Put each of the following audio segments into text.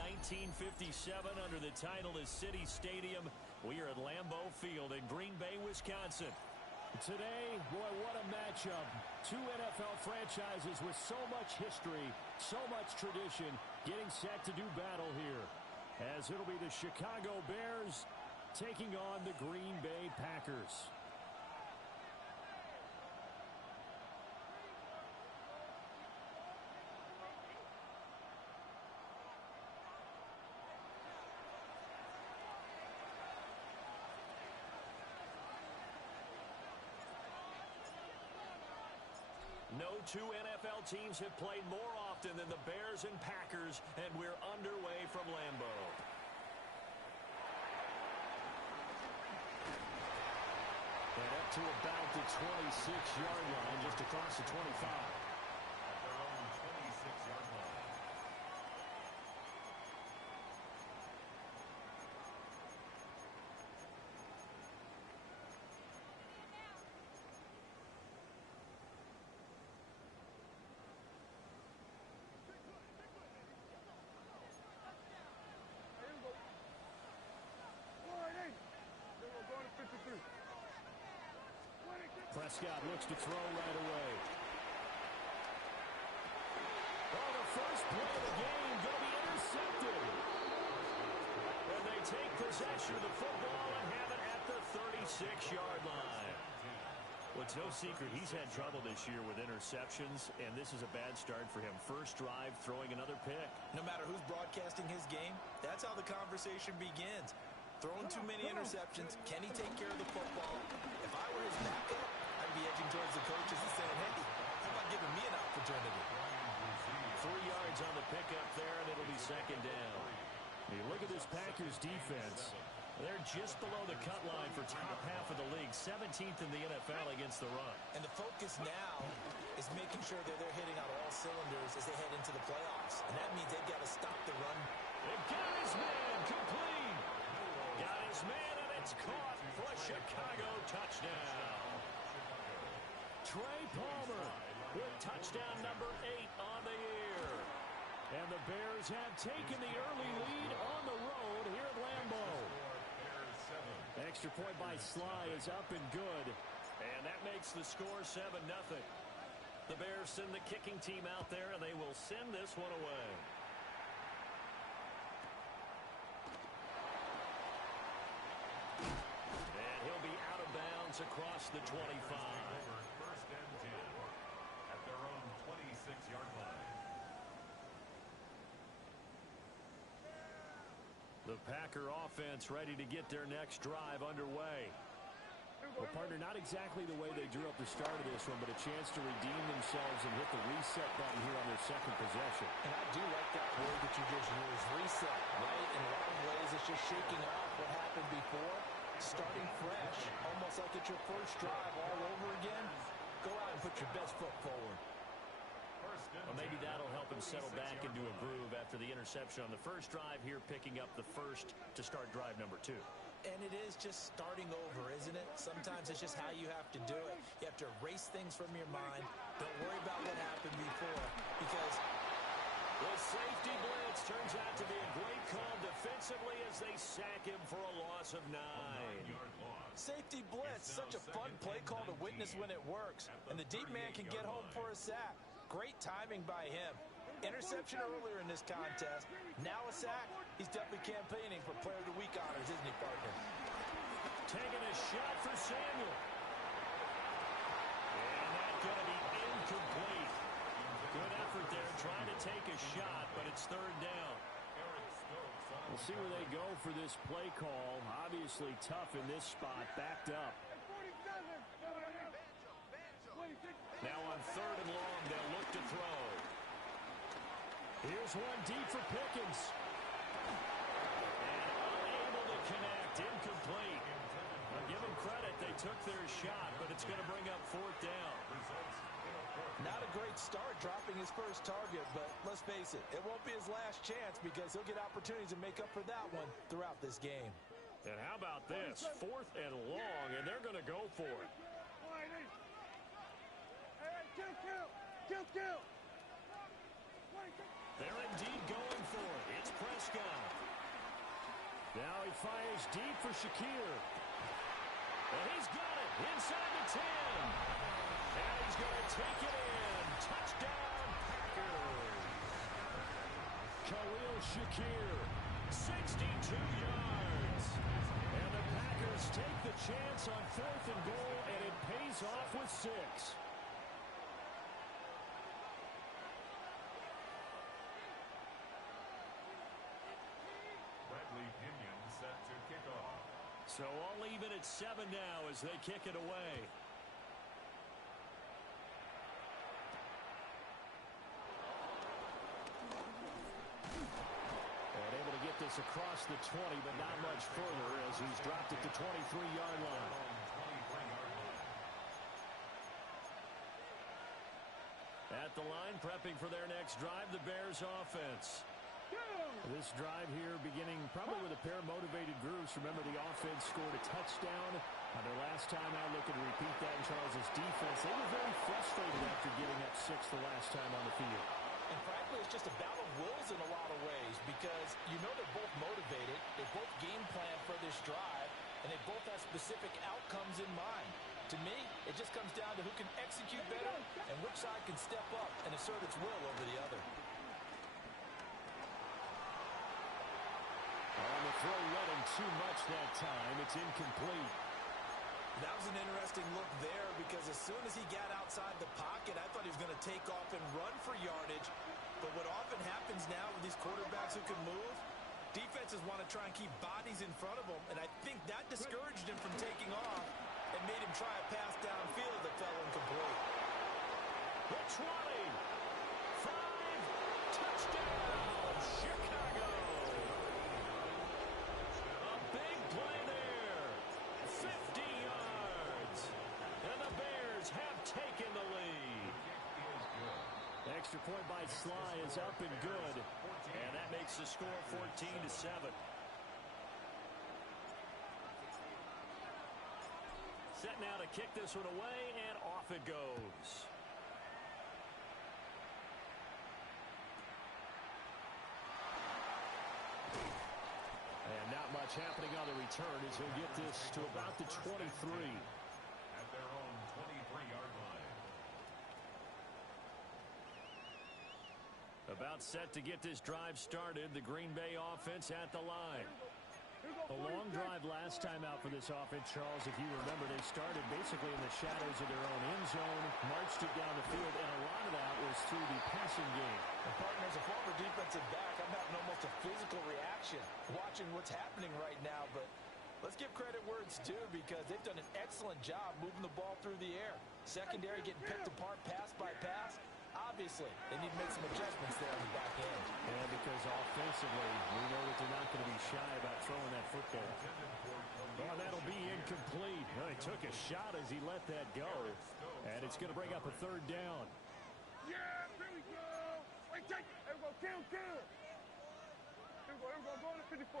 1957 under the title of City Stadium. We are at Lambeau Field in Green Bay, Wisconsin. Today, boy, what a matchup. Two NFL franchises with so much history, so much tradition, getting set to do battle here. As it'll be the Chicago Bears taking on the Green Bay Packers. No two NFL teams have played more often than the Bears and Packers, and we're underway from Lambeau. And up to about the 26-yard line, just across the 25. At their own 26-yard line. Prescott looks to throw right away. Oh, the first play of the game going to be intercepted. And they take possession of the football and have it at the 36-yard line. Well, it's no secret he's had trouble this year with interceptions, and this is a bad start for him. First drive, throwing another pick. No matter who's broadcasting his game, that's how the conversation begins. Throwing too many interceptions, can he take care of the football? If I were his backup, I'd be edging towards the coaches and saying, hey, how about giving me an opportunity? 3 yards on the pickup there, and it'll be second down. You look at this Packers defense. They're just below the cut line for top half of the league, 17th in the NFL against the run. And the focus now is making sure that they're hitting on all cylinders as they head into the playoffs. And that means they've got to stop the run. They got his man complete. Got his man, and it's caught for a Chicago touchdown. Trey Palmer with touchdown number 8 on the year. And the Bears have taken the early lead on the road here at Lambeau. Extra point by Sly is up and good. And that makes the score 7-0. The Bears send the kicking team out there, and they will send this one away. And he'll be out of bounds across the 25. First and 10 at their own 26-yard line. The Packer offense ready to get their next drive underway. Well, partner, not exactly the way they drew up the start of this one, but a chance to redeem themselves and hit the reset button here on their second possession. And I do like that word that you just used, reset, right? In a lot of ways, it's just shaking off what happened before, starting fresh, almost like it's your first drive all over again. Go out and put your best foot forward. Well, maybe that'll help him settle back into a groove after the interception on the first drive here, picking up the first to start drive number 2. And it is just starting over, isn't it? Sometimes it's just how you have to do it. You have to erase things from your mind. Don't worry about what happened before, because the safety blitz turns out to be a great call defensively as they sack him for a loss of 9. Safety blitz, such a fun play call to witness when it works. And the deep man can get home for a sack. Great timing by him. Interception earlier in this contest. Now a sack. He's definitely campaigning for Player of the Week honors, isn't he, partner? Taking a shot for Samuel. And that's going to be incomplete. Good effort there trying to take a shot, but it's third down. We'll see where they go for this play call. Obviously tough in this spot, backed up. Now on third and long, they'll look to throw. Here's one deep for Pickens. And unable to connect, incomplete. I'll give them credit, they took their shot, but it's going to bring up fourth down. Not a great start dropping his first target, but let's face it, it won't be his last chance because he'll get opportunities to make up for that one throughout this game. And how about this? Fourth and long, and they're going to go for it. They're indeed going for it. It's Prescott. fires deep for Shakir. And he's got it inside the 10. And he's going to take it in. Touchdown, Packers. Khalil Shakir, 62 yards. And the Packers take the chance on 4th and goal, and it pays off with 6. Bradley Pinion set to kick off. So all even at 7 now as they kick it away. And able to get this across the 20, but not much further as he's dropped it to 23-yard line. At the line, prepping for their next drive, the Bears offense. This drive here beginning probably with a pair of motivated groups. Remember, the offense scored a touchdown on their last time out. Looking to repeat that in Charles's defense. They were very frustrated after giving up 6 the last time on the field. And frankly, it's just a battle of wills in a lot of ways because you know they're both motivated. They both game plan for this drive, and they both have specific outcomes in mind. To me, it just comes down to who can execute better and which side can step up and assert its will over the other. On the throw, led him too much that time. It's incomplete. That was an interesting look there because as soon as he got outside the pocket, I thought he was going to take off and run for yardage. But what often happens now with these quarterbacks who can move, defenses want to try and keep bodies in front of them, and I think that discouraged him from taking off and made him try a pass downfield that fell incomplete. The 20. 5. Touchdown, Chicago. A big play there. 50 yards. And the Bears have taken the lead. Extra point by Sly is up and good. And that makes the score 14-7. Set now to kick this one away, and off it goes. And not much happening on the return as he'll get this to about the 23. At their own 23-yard line. About set to get this drive started. The Green Bay offense at the line. A long drive last time out for this offense, Charles. If you remember, they started basically in the shadows of their own end zone, marched it down the field, and a lot of that was through the passing game. And partner, as a former defensive back, I'm having almost a physical reaction watching what's happening right now. But let's give credit where it's due because they've done an excellent job moving the ball through the air. Secondary getting picked apart pass by pass. Obviously, they need to make some adjustments there on the back end. And because offensively, we know that they're not going to be shy about throwing that football. Oh, that'll be incomplete. Well, he took a shot as he let that go. And it's going to bring up a 3rd down. Yeah, here we go. Wait, take it. There we go. Kill. Here we go. Go to 54.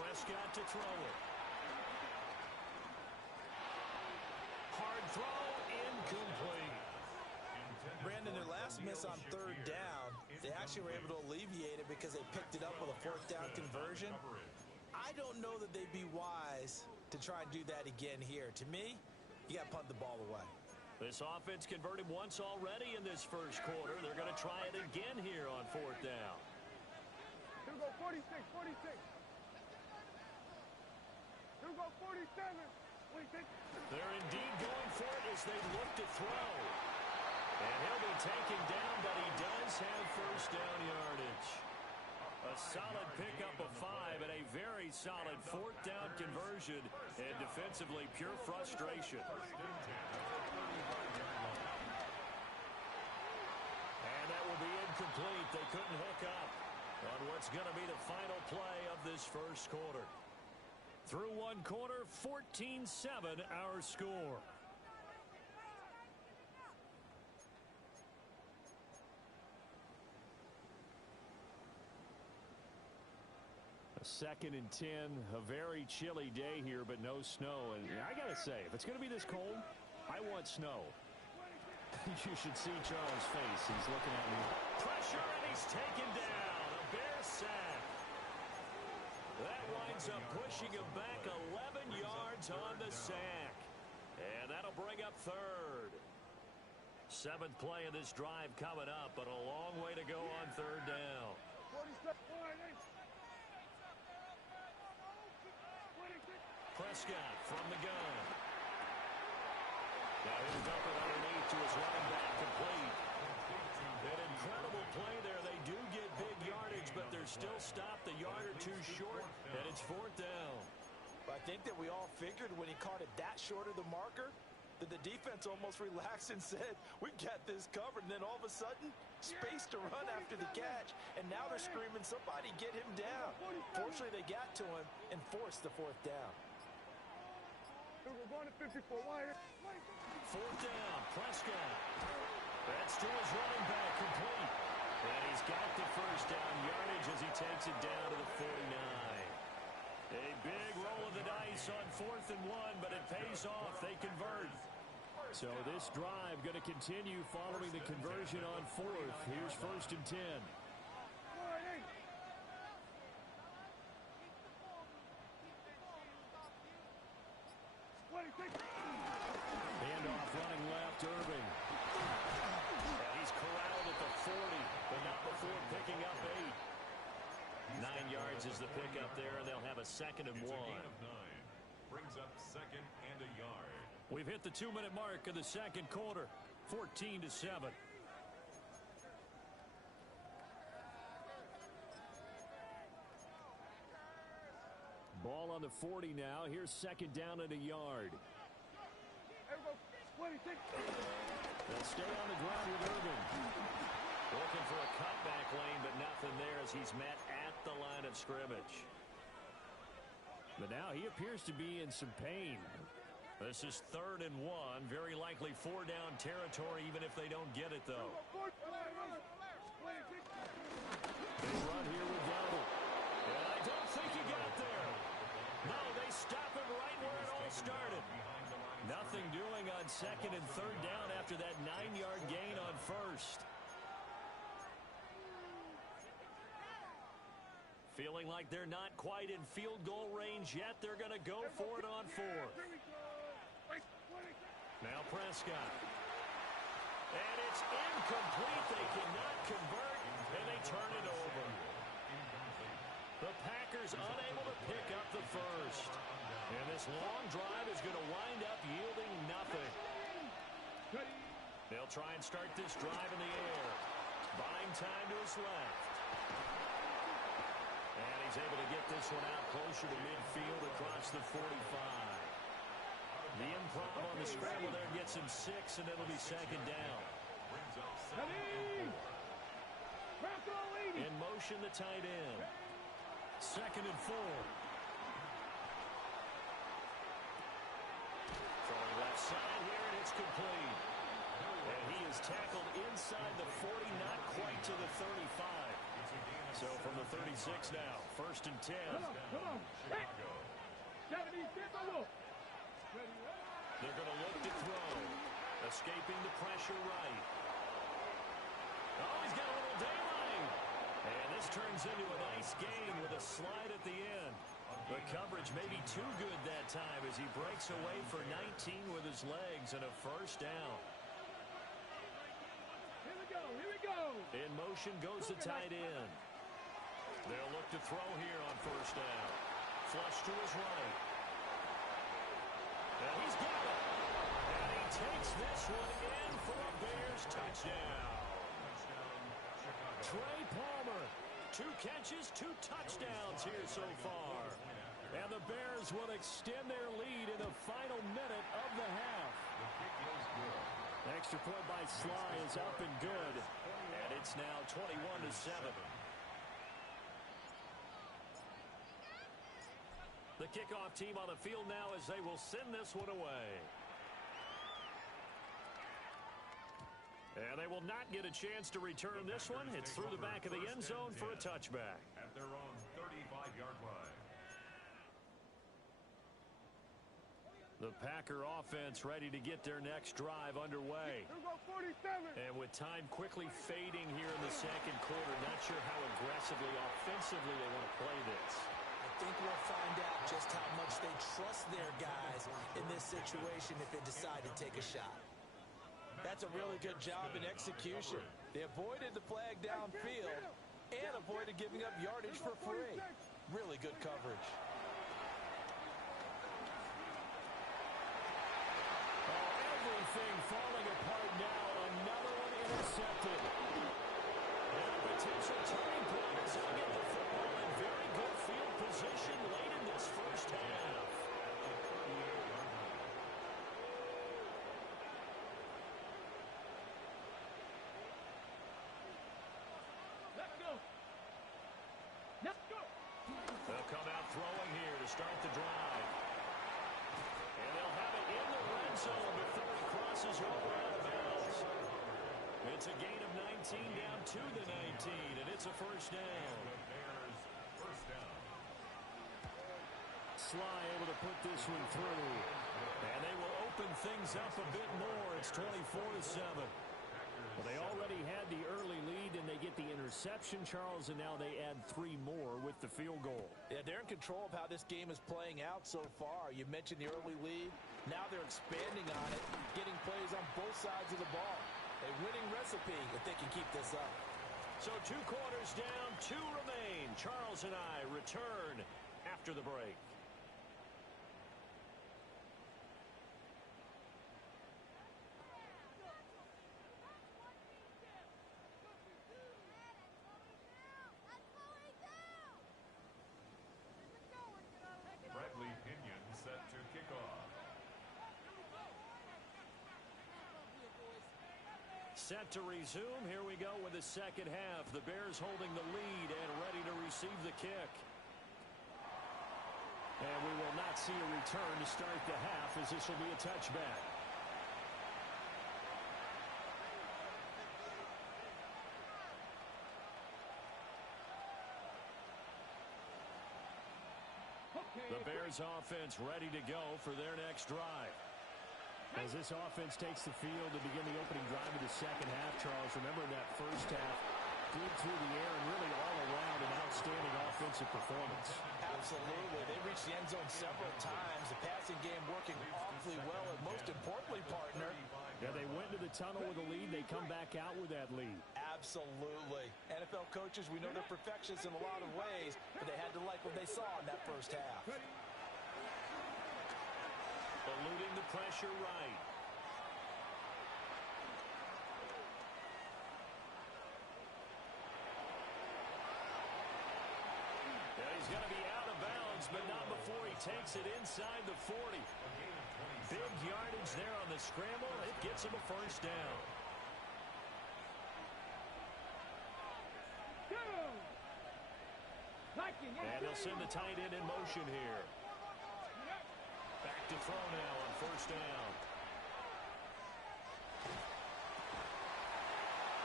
Prescott to throw it. Hard throw, incomplete. Brandon, their last miss on 3rd down, they actually were able to alleviate it because they picked it up with a 4th down conversion. I don't know that they'd be wise to try and do that again here. To me, you got to punt the ball away. This offense converted once already in this first quarter. They're going to try it again here on 4th down. Here we go, 46. Here we go, 47. Wait, take it. They're indeed going for it as they look to throw. And he'll be taken down, but he does have 1st down yardage. A solid pickup of 5 and a very solid 4th down conversion. And defensively, pure frustration. And that will be incomplete. They couldn't hook up on what's going to be the final play of this first quarter. Through one quarter, 14-7 our score. Second and 10, a very chilly day here, but no snow. And I got to say, if it's going to be this cold, I want snow. You should see Charles' face. He's looking at me. Pressure, and he's taken down. A Bear sack. That winds ends up pushing him back 11 yards on the sack. And that'll bring up third. Seventh play of this drive coming up, but a long way to go on third down. Prescott from the gun. Now he'll dump it underneath to his running back, complete. An incredible play there. They do get big yardage, but they're still stopped a yard or two short, and it's fourth down. I think that we all figured when he caught it that short of the marker that the defense almost relaxed and said, we got this covered. And then all of a sudden, space to run after the catch. And now they're screaming, somebody get him down. Fortunately, they got to him and forced the fourth down. Fourth down, Prescott. That's to his running back, complete. And he's got the first down yardage as he takes it down to the 49. A big roll of the dice on 4th and 1, but it pays off. They convert. So this drive going to continue following the conversion on 4th. Here's 1st and 10. Handoff running left, Irving. And he's corralled at the 40, but not before picking up 8. 9 yards is the pickup there, and they'll have a 2nd and 1. It's a gain of 9. Brings up 2nd and a yard. We've hit the 2-minute mark of the second quarter, 14-7. Ball on the 40 now. Here's 2nd down and a yard. They'll stay on the ground with Irving. Looking for a cutback lane, but nothing there as he's met at the line of scrimmage. But now he appears to be in some pain. This is 3rd and 1. Very likely 4-down territory, even if they don't get it, though. Big run here with Dowdle. And I don't think he got there. No, they stop him right where it all started. Nothing doing on 2nd and 3rd down after that 9-yard gain on 1st. Feeling like they're not quite in field goal range yet. They're going to go for it on 4th. Now Prescott. And it's incomplete. They cannot convert, and they turn it over. The Packers unable to pick up the first. And this long drive is going to wind up yielding nothing. They'll try and start this drive in the air. Buying time to his left. And he's able to get this one out closer to midfield across the 45. The improv on the scramble there gets him 6, and it'll be 2nd down. In motion, the tight end. 2nd and 4. Throwing left side here, and it's complete. And he is tackled inside the 40, not quite to the 35. So from the 36 now, 1st and 10. Come on. They're going to look to throw. Escaping the pressure right. Oh, he's got a little daylight. And this turns into a nice gain with a slide at the end. The coverage may be too good that time as he breaks away for 19 with his legs and a first down. Here we go. In motion goes the tight end. They'll look to throw here on 1st down. Flush to his right. And he's got it. And he takes this one in for a Bears touchdown. Trey Palmer, 2 catches, 2 touchdowns here so far. And the Bears will extend their lead in the final minute of the half. Extra point by Sly is up and good. And it's now 21-7. The kickoff team on the field now as they will send this one away. And they will not get a chance to return this one. It's through the back of the end zone for a touchback. At their own 35-yard line. The Packer offense ready to get their next drive underway. And with time quickly fading here in the second quarter, not sure how aggressively, offensively they want to play this. I think we'll find out just how much they trust their guys in this situation if they decide to take a shot. That's a really good job in execution. They avoided the flag downfield and avoided giving up yardage for free. Really good coverage. Everything falling apart now. Another one intercepted. And a potential turning point as they get the football in very good field position late in this first half. Let's go. Let's go. They'll come out throwing here to start the drive. And they'll have it in the red zone before he crosses over out of bounds. It's a gain of 19 down to the 19, and it's a first down. The Bears first down. Sly able to put this one through. And they will open things up a bit more. It's 24-7. Well, they already had the early lead, and they get the interception, Charles, and now they add 3 more with the field goal. Yeah, they're in control of how this game is playing out so far. You mentioned the early lead. Now they're expanding on it, getting plays on both sides of the ball. A winning recipe if they can keep this up. So 2 quarters down, 2 remain. Charles and I return after the break. Bradley Pinion set to kick off. Set to resume. Here we go with the second half. The Bears holding the lead and ready to receive the kick. And we will not see a return to start the half, as this will be a touchback. The Bears offense ready to go for their next drive. As this offense takes the field to begin the opening drive of the second half, Charles, remember in that first half, good through the air and really all around an outstanding offensive performance. Absolutely. They reached the end zone several times. The passing game working awfully well, and most importantly, partner, Yeah, they went to the tunnel with a lead. They come back out with that lead. absolutely. NFL coaches, we know they're perfectionists in a lot of ways, but they had to like what they saw in that first half. Eluding the pressure right. Yeah, he's going to be out of bounds, but not before he takes it inside the 40. Big yardage there on the scramble. It gets him a first down. And they'll send the tight end in motion here. Back to throw now on first down.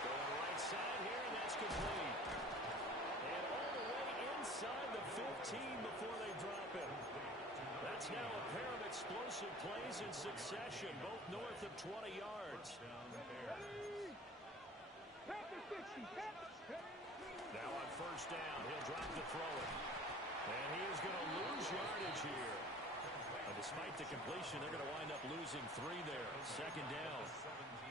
Going right side here, and that's complete. And all the way inside the 15 before they drop him. That's now a pair of explosive plays in succession, both north of 20 yards. Now on first down, he'll drop to throw it. And he is going to lose yardage here. And despite the completion, they're going to wind up losing 3 there. Second down.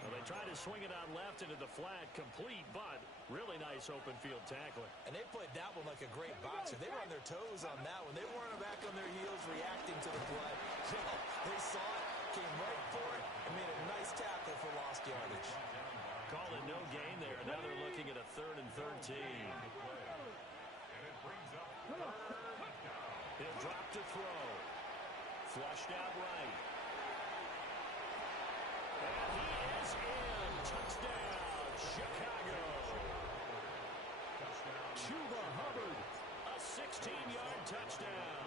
Well, they tried to swing it on left into the flat, complete, but really nice open field tackling. And they played that one like a great boxer. They were on their toes on that one. They weren't back on their heels reacting to the play. No, they saw it, came right for it, and made a nice tackle for lost yardage. Called it no gain there. Now they're looking at a 3rd and 13. He'll drop to throw. Flushed out right. And he is in. Touchdown, Chicago. Chuba Hubbard. A 16-yard touchdown.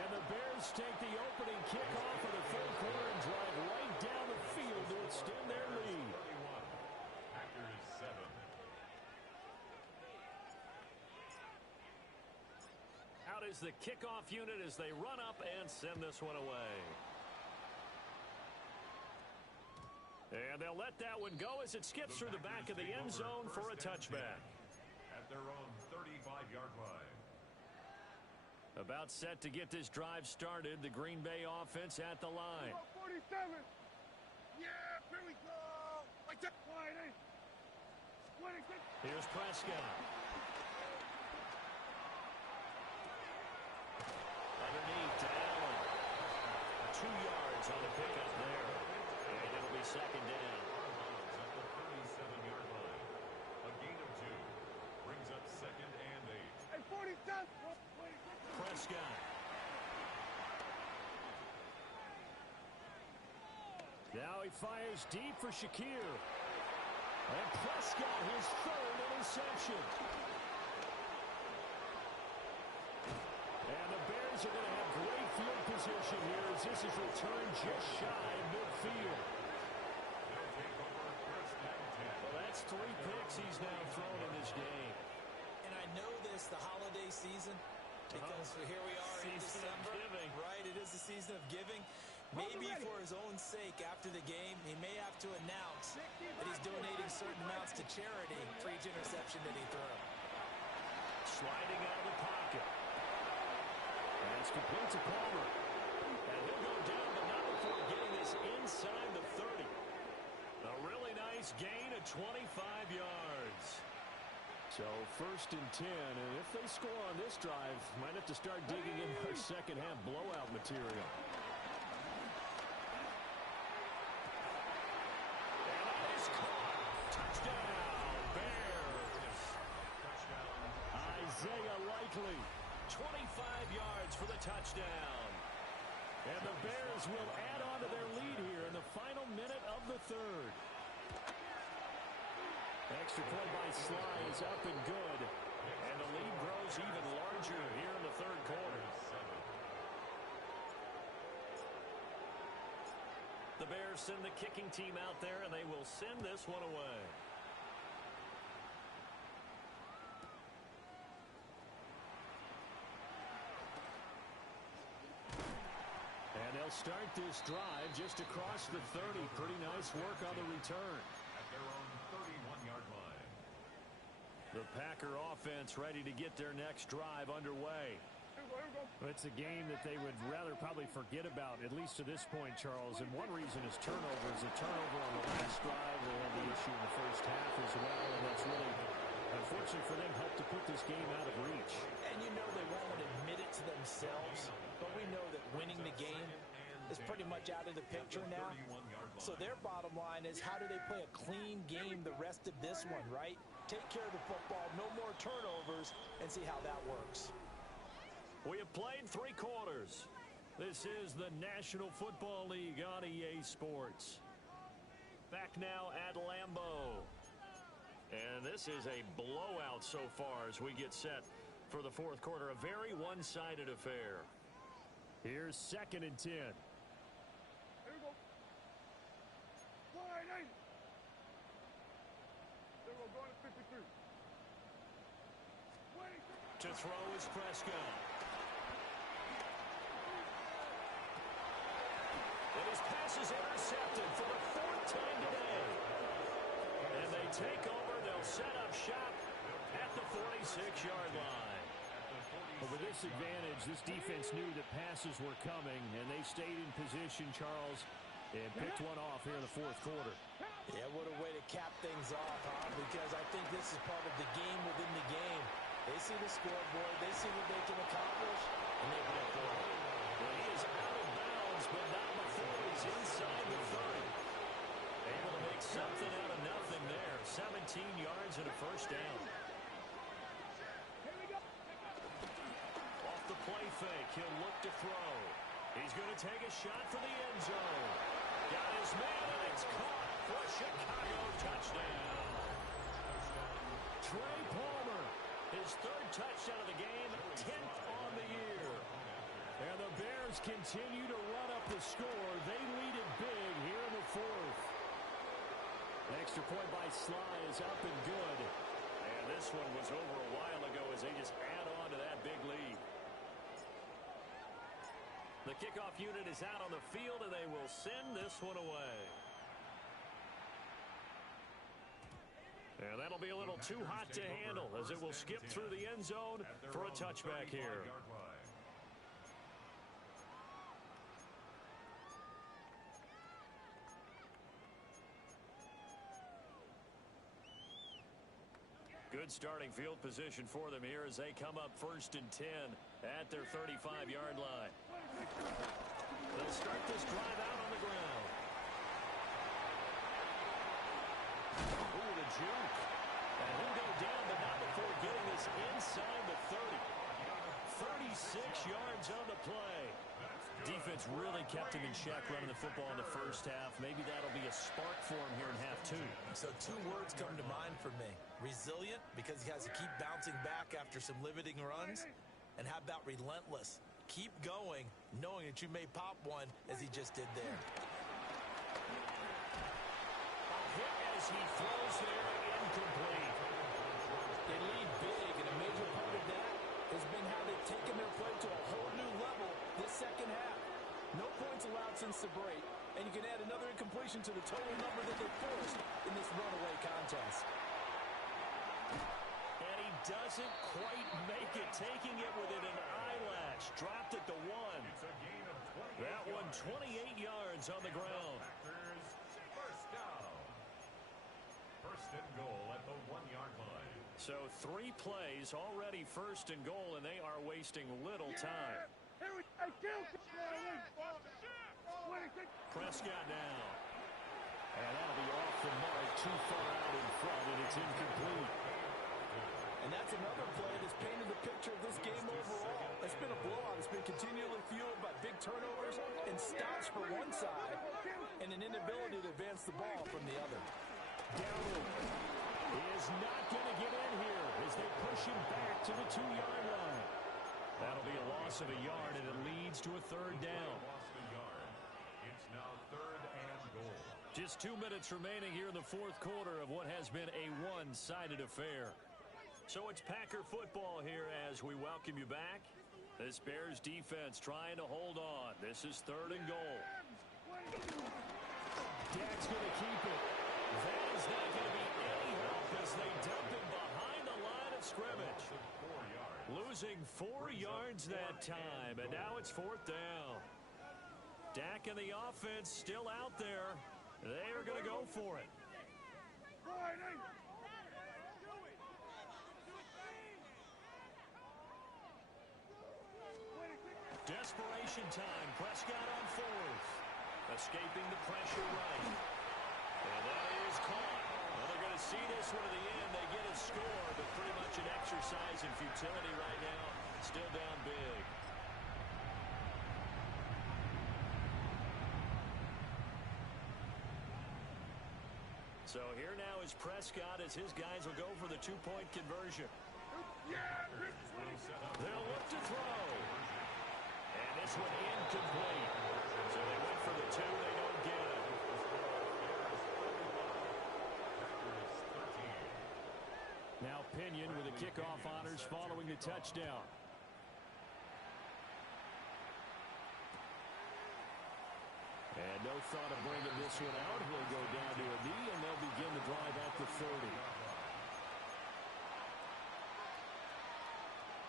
And the Bears take the opening kickoff of the third quarter and drive right down the field to extend their lead. Packers 7. Out is the kickoff unit as they run up and send this one away. And they'll let that one go as it skips through the back of the end zone for a touchback. At their own 35-yard line. About set to get this drive started. The Green Bay offense at the line. 47. Yeah, here we go. Like that. 26. Here's Prescott. Underneath to Allen. 2 yards on the pickup there. And it'll be second down. At the 37-yard line. A gain of 2. Brings up second and 8. And 47. Prescott. Now he fires deep for Shakir. And Prescott, his third interception. And the Bears are going to have great field position here as this is returned just shy of midfield. Well, that's 3 picks he's now thrown in this game. And I know this, the holiday season, because here we are in Season of December. giving. Right, it is the season of giving. Maybe for his own sake after the game, he may have to announce that he's donating certain amounts to charity for each interception that he threw. Sliding out of the pocket. And it's complete to Palmer. And he'll go down, but not before getting this inside the 30. A really nice gain of 25 yards. So 1st and 10, and if they score on this drive, might have to start digging in their second half blowout material. Isaiah Likely, 25 yards for the touchdown. And the Bears will add on to their lead here in the final minute of the 3rd. Extra point by Sly is up and good. And the lead grows even larger here in the 3rd quarter. The Bears send the kicking team out there, and they will send this one away. And they'll start this drive just across the 30. Pretty nice work on the return. At their own 31-yard line. The Packer offense ready to get their next drive underway. It's a game that they would rather probably forget about, at least to this point, Charles. And one reason is turnovers. A turnover on the last drive. They had the issue in the first half as well. And that's really, unfortunately for them, helped to put this game out of reach. And you know they won't admit it to themselves, but we know that winning the game is pretty much out of the picture now. So their bottom line is, how do they play a clean game the rest of this one, right? Take care of the football, no more turnovers, and see how that works. We have played 3 quarters. This is the National Football League on EA Sports. Back now at Lambeau. And this is a blowout so far as we get set for the 4th quarter. A very one-sided affair. Here's 2nd and 10. Here we go. Wide 80. There we go, going to 53. 20. To throw is Prescott. And his pass is intercepted for the 4th time today. And they take over. They'll set up shop at the 46-yard line. But with this advantage, this defense knew that passes were coming, and they stayed in position, Charles, and picked one off here in the 4th quarter. Yeah, what a way to cap things off, huh? Because I think this is part of the game within the game. They see the scoreboard, they see what they can accomplish, and they go for it. Well, he is out of bounds, but not before he's inside the 30. Able to make something out of nothing there. 17 yards and a 1st down. Off the play fake, he'll look to throw. He's going to take a shot for the end zone. Got his man, and it's caught for a Chicago touchdown. Trey Palmer, his 3rd touchdown of the game, 10th on the year. And the Bears continue to run up the score. They lead it big here in the 4th. Extra point by Sly is up and good. And this one was over a while ago as they just add on to that big lead. The kickoff unit is out on the field, and they will send this one away. And that'll be a little too hot to handle as it will skip through the end zone for a touchback here. Good starting field position for them here as they come up 1st and 10 at their 35-yard line. They'll start this drive out on the ground. Ooh, the juke. And he'll go down, but not before getting this inside the 30. 36 yards on the play. Defense really kept him in check running the football in the first half. Maybe that'll be a spark for him here in half 2. So 2 words come to mind for me. Resilient, because he has to keep bouncing back after some limiting runs. And how about relentless? Keep going, knowing that you may pop one as he just did there. A hit as he throws there, incomplete. They lead big, and a major part of that has been how they've taken their play to a whole new level this second half. No points allowed since the break, and you can add another incompletion to the total number that they forced in this runaway contest. And he doesn't quite make it, taking it within an eyelash. Dropped at the 1. That one 28 yards on the ground. First down. 1st and goal at the 1-yard line. So 3 plays already 1st and goal, and they are wasting little time. Prescott now. And that'll be off the mark, too far out in front, and it's incomplete. And that's another play that's painted the picture of this game overall. It's been a blowout. It's been continually fueled by big turnovers and stops for one side and an inability to advance the ball from the other. Darnold is not going to get in here as they push him back to the 2-yard line. That'll be a loss of a yard, and it leads to a 3rd down. Lost a yard. It's now 3rd and goal. Just 2 minutes remaining here in the 4th quarter of what has been a one-sided affair. So it's Packer football here as we welcome you back. This Bears defense trying to hold on. This is 3rd and goal. Dak's going to keep it. That is not going to be any help as they dump him behind the line of scrimmage. 4 yards. Losing 4 yards that time, and now it's 4th down. Dak and the offense still out there. They are going to go for it. Desperation time. Prescott on 4th. Escaping the pressure right. And that is caught. Well, they're going to see this one to the end. They get a score, but pretty much an exercise in futility right now. Still down big. So here now is Prescott as his guys will go for the 2-point conversion. They'll look to throw. And this one incomplete. So they went for the 2. They don't get it. Now Pinion with the kickoff honors following the touchdown. And no thought of bringing this one out. He'll go down to a knee, and they'll begin the drive at the 30.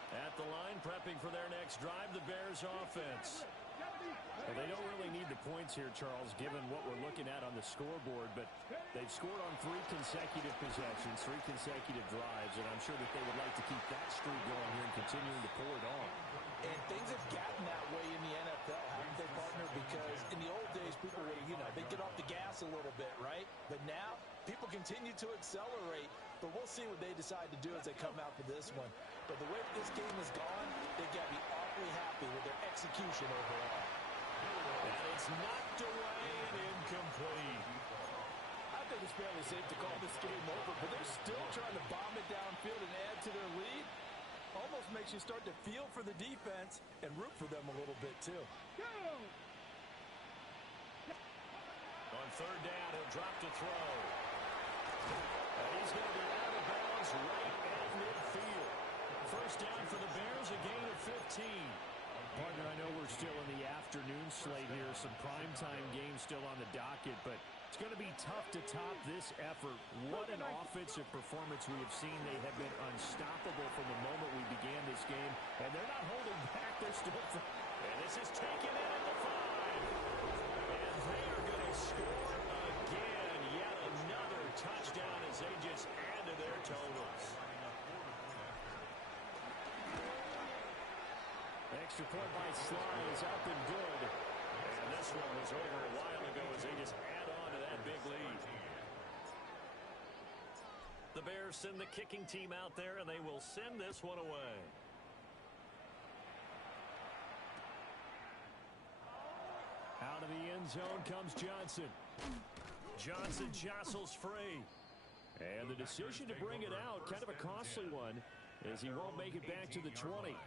At the line, prepping for their next drive, the Bears offense. Well, they don't really need the points here, Charles, given what we're looking at on the scoreboard, but they've scored on 3 consecutive possessions, 3 consecutive drives, and I'm sure that they would like to keep that streak going here and continuing to pour it on. And things have gotten that way in the NFL, haven't they, partner? Because in the old days, people would, they'd get off the gas a little bit, right? But now, people continue to accelerate, but we'll see what they decide to do as they come out for this one. But the way that this game has gone, they've got to be awfully happy with their execution overall. And it's knocked away and incomplete. I think it's fairly safe to call this game over, but they're still trying to bomb it downfield and add to their lead. Almost makes you start to feel for the defense and root for them a little bit, too. On 3rd down, he'll drop to throw. And he's going to be out of bounds right at midfield. 1st down for the Bears, a gain of 15. Partner, I know we're still in the afternoon slate here, some primetime games still on the docket, but it's going to be tough to top this effort. What an offensive performance we have seen. They have been unstoppable from the moment we began this game, and they're not holding back. They're still... And this is taken in at the 5. And they are going to score again. Yet another touchdown as they just add to their totals. extra point by Sly is up and good. And this one was over a while ago as they just add on to that big lead. The Bears send the kicking team out there, and they will send this one away. Out of the end zone comes Johnson. Johnson jostles free. And the decision to bring it out, kind of a costly one, as he won't make it back to the 20.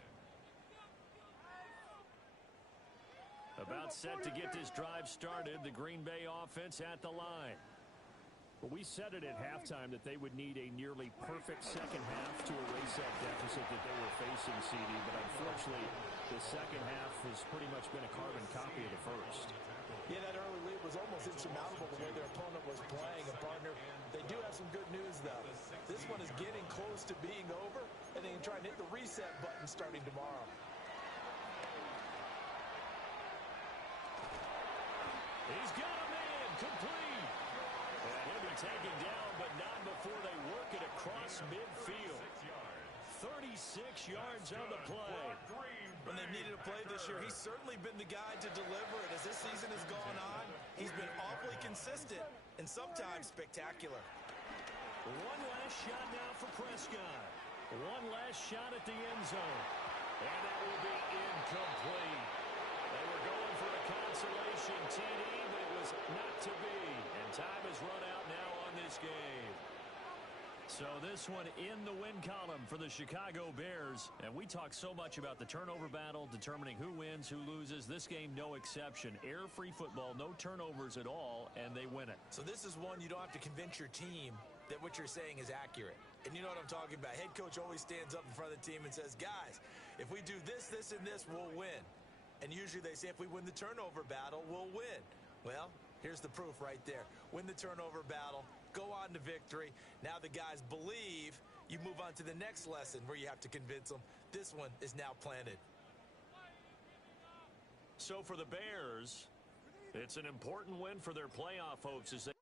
About set to get this drive started, the Green Bay offense at the line. Well, we said it at halftime that they would need a nearly perfect second half to erase that deficit that they were facing, CD. But unfortunately, the second half has pretty much been a carbon copy of the first. Yeah, that early lead was almost insurmountable the way their opponent was playing. And, partner, they do have some good news, though. This one is getting close to being over, and they can try and hit the reset button starting tomorrow. He's got a man complete. And he'll be taken down, but not before they work it across midfield. 36 yards on the play. When they needed a play this year, he's certainly been the guy to deliver it. As this season has gone on, he's been awfully consistent and sometimes spectacular. One last shot now for Prescott. One last shot at the end zone. And that will be incomplete. They were going for a consolation TD, but it was not to be. And time has run out now on this game. So this one in the win column for the Chicago Bears. And we talk so much about the turnover battle, determining who wins, who loses. This game, no exception. Error-free football, no turnovers at all, and they win it. So this is one you don't have to convince your team that what you're saying is accurate. And you know what I'm talking about. Head coach always stands up in front of the team and says, guys, if we do this, this, and this, we'll win. And usually they say if we win the turnover battle, we'll win. Well, here's the proof right there. Win the turnover battle. Go on to victory. Now the guys believe. You move on to the next lesson where you have to convince them. This one is now planted. So for the Bears, it's an important win for their playoff hopes as they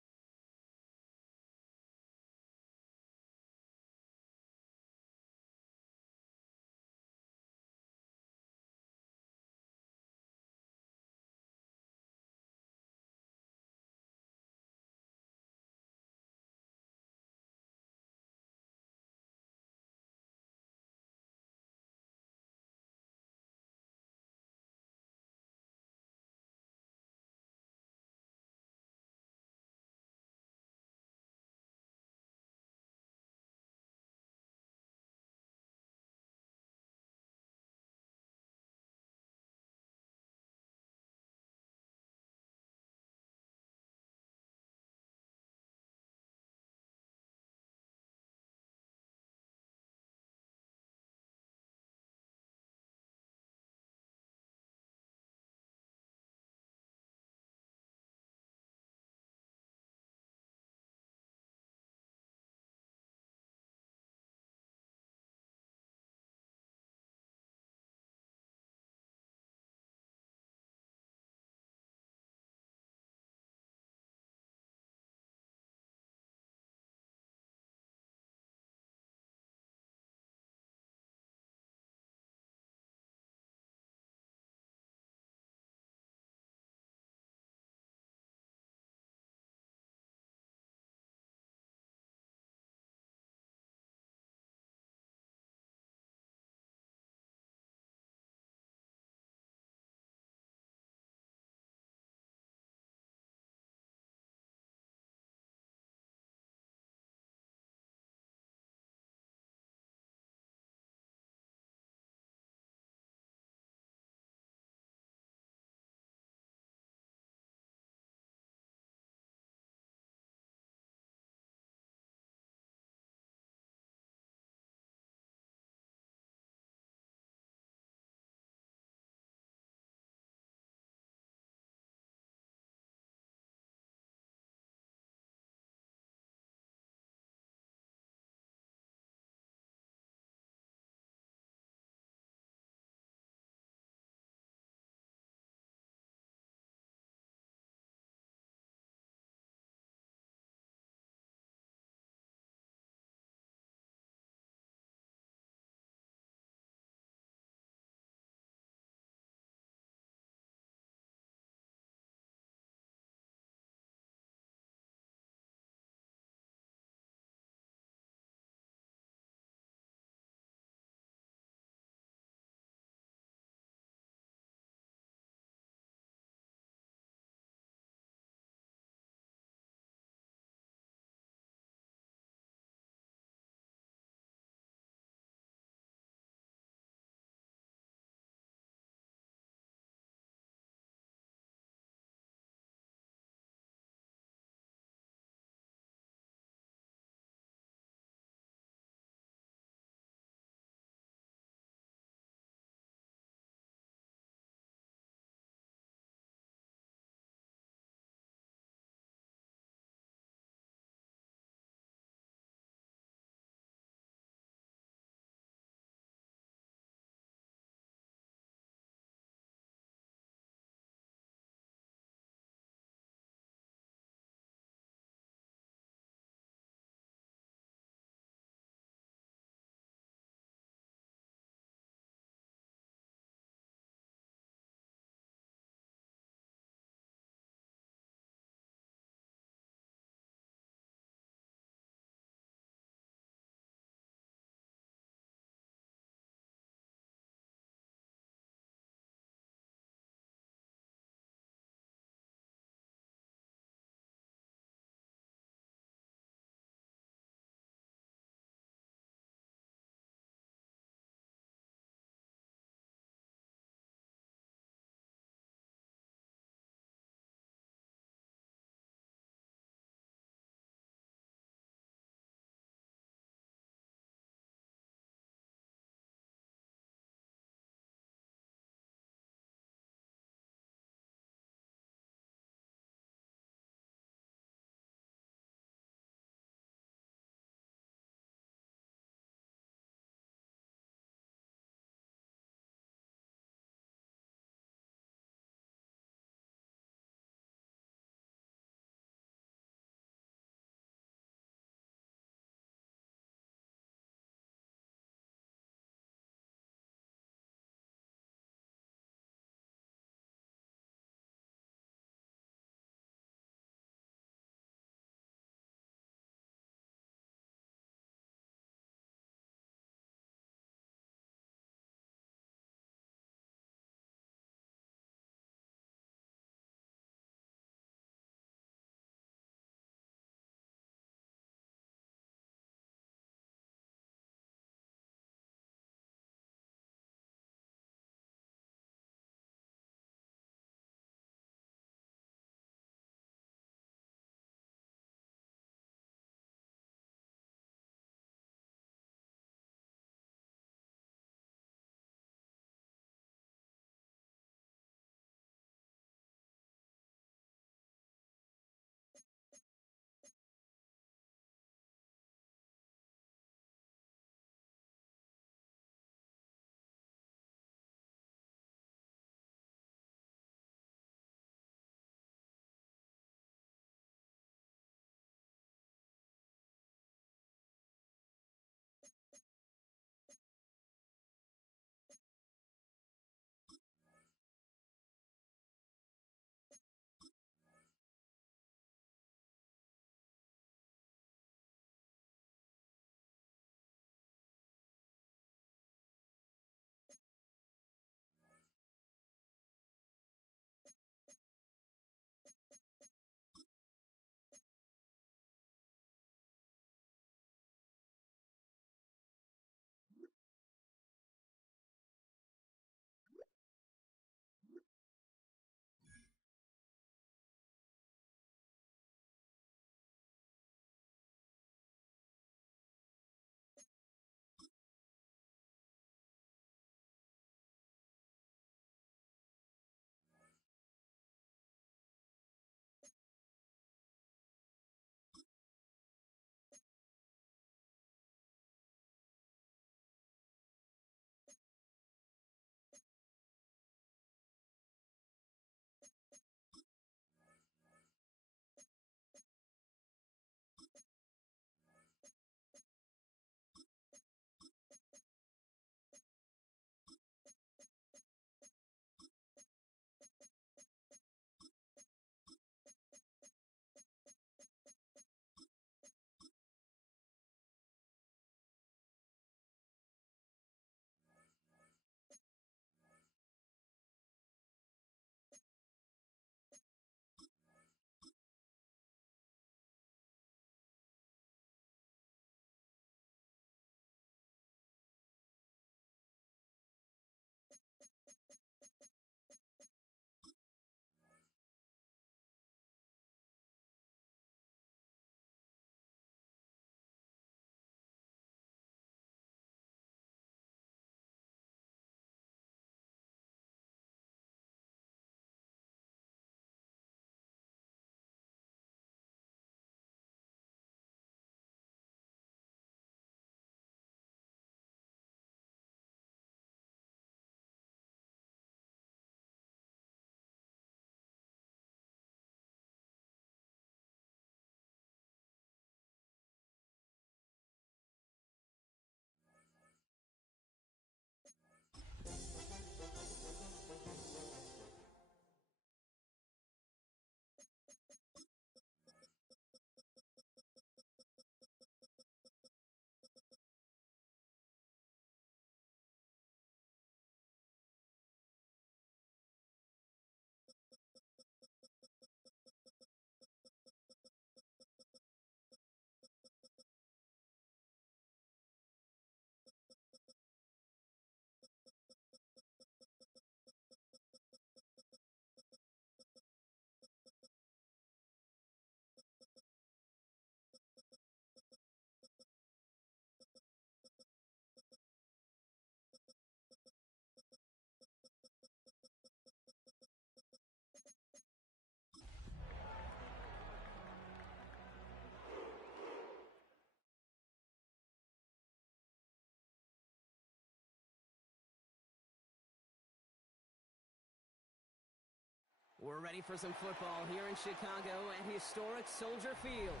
We're ready for some football here in Chicago at historic Soldier Field.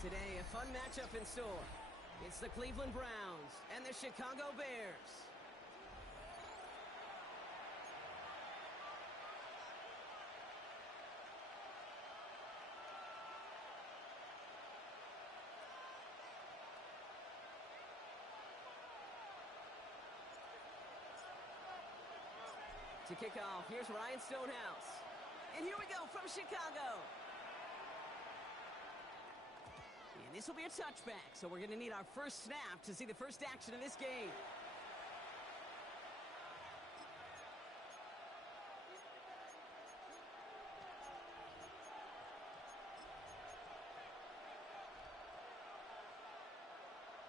Today, a fun matchup in store. It's the Cleveland Browns and the Chicago Bears. To kick off, here's Ryan Stonehouse. And here we go from Chicago. And this will be a touchback, so we're going to need our first snap to see the first action of this game.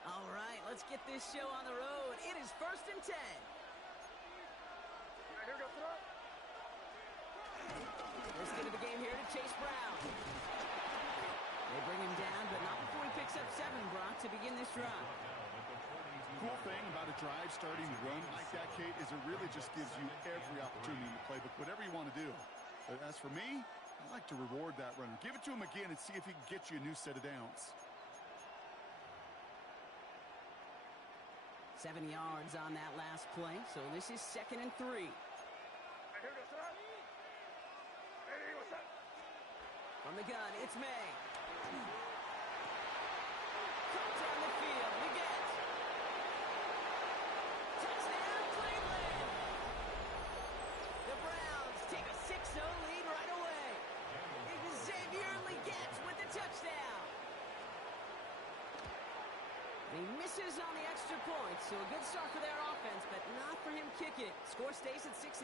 All right, let's get this show on the road. It is 1st and 10. Here we go, throw. Let's get to the game here to Chase Brown. They bring him down, but not before he picks up 7, Brock, to begin this drive. Cool thing about a drive starting run like that, Kate, is it really just gives you every opportunity in the playbook, whatever you want to do. But as for me, I like to reward that runner. Give it to him again and see if he can get you a new set of downs. 7 yards on that last play, so this is 2nd and 3. Here we go, throw. Hey, what's up? From the gun, it's May. Caught down the field, we get. Touchdown, Cleveland! The Browns take a 6-0 lead right away. Xavier Legette with the touchdown. He misses on the extra point, so a good start for their offense, but not for him kicking. Score stays at 6-0.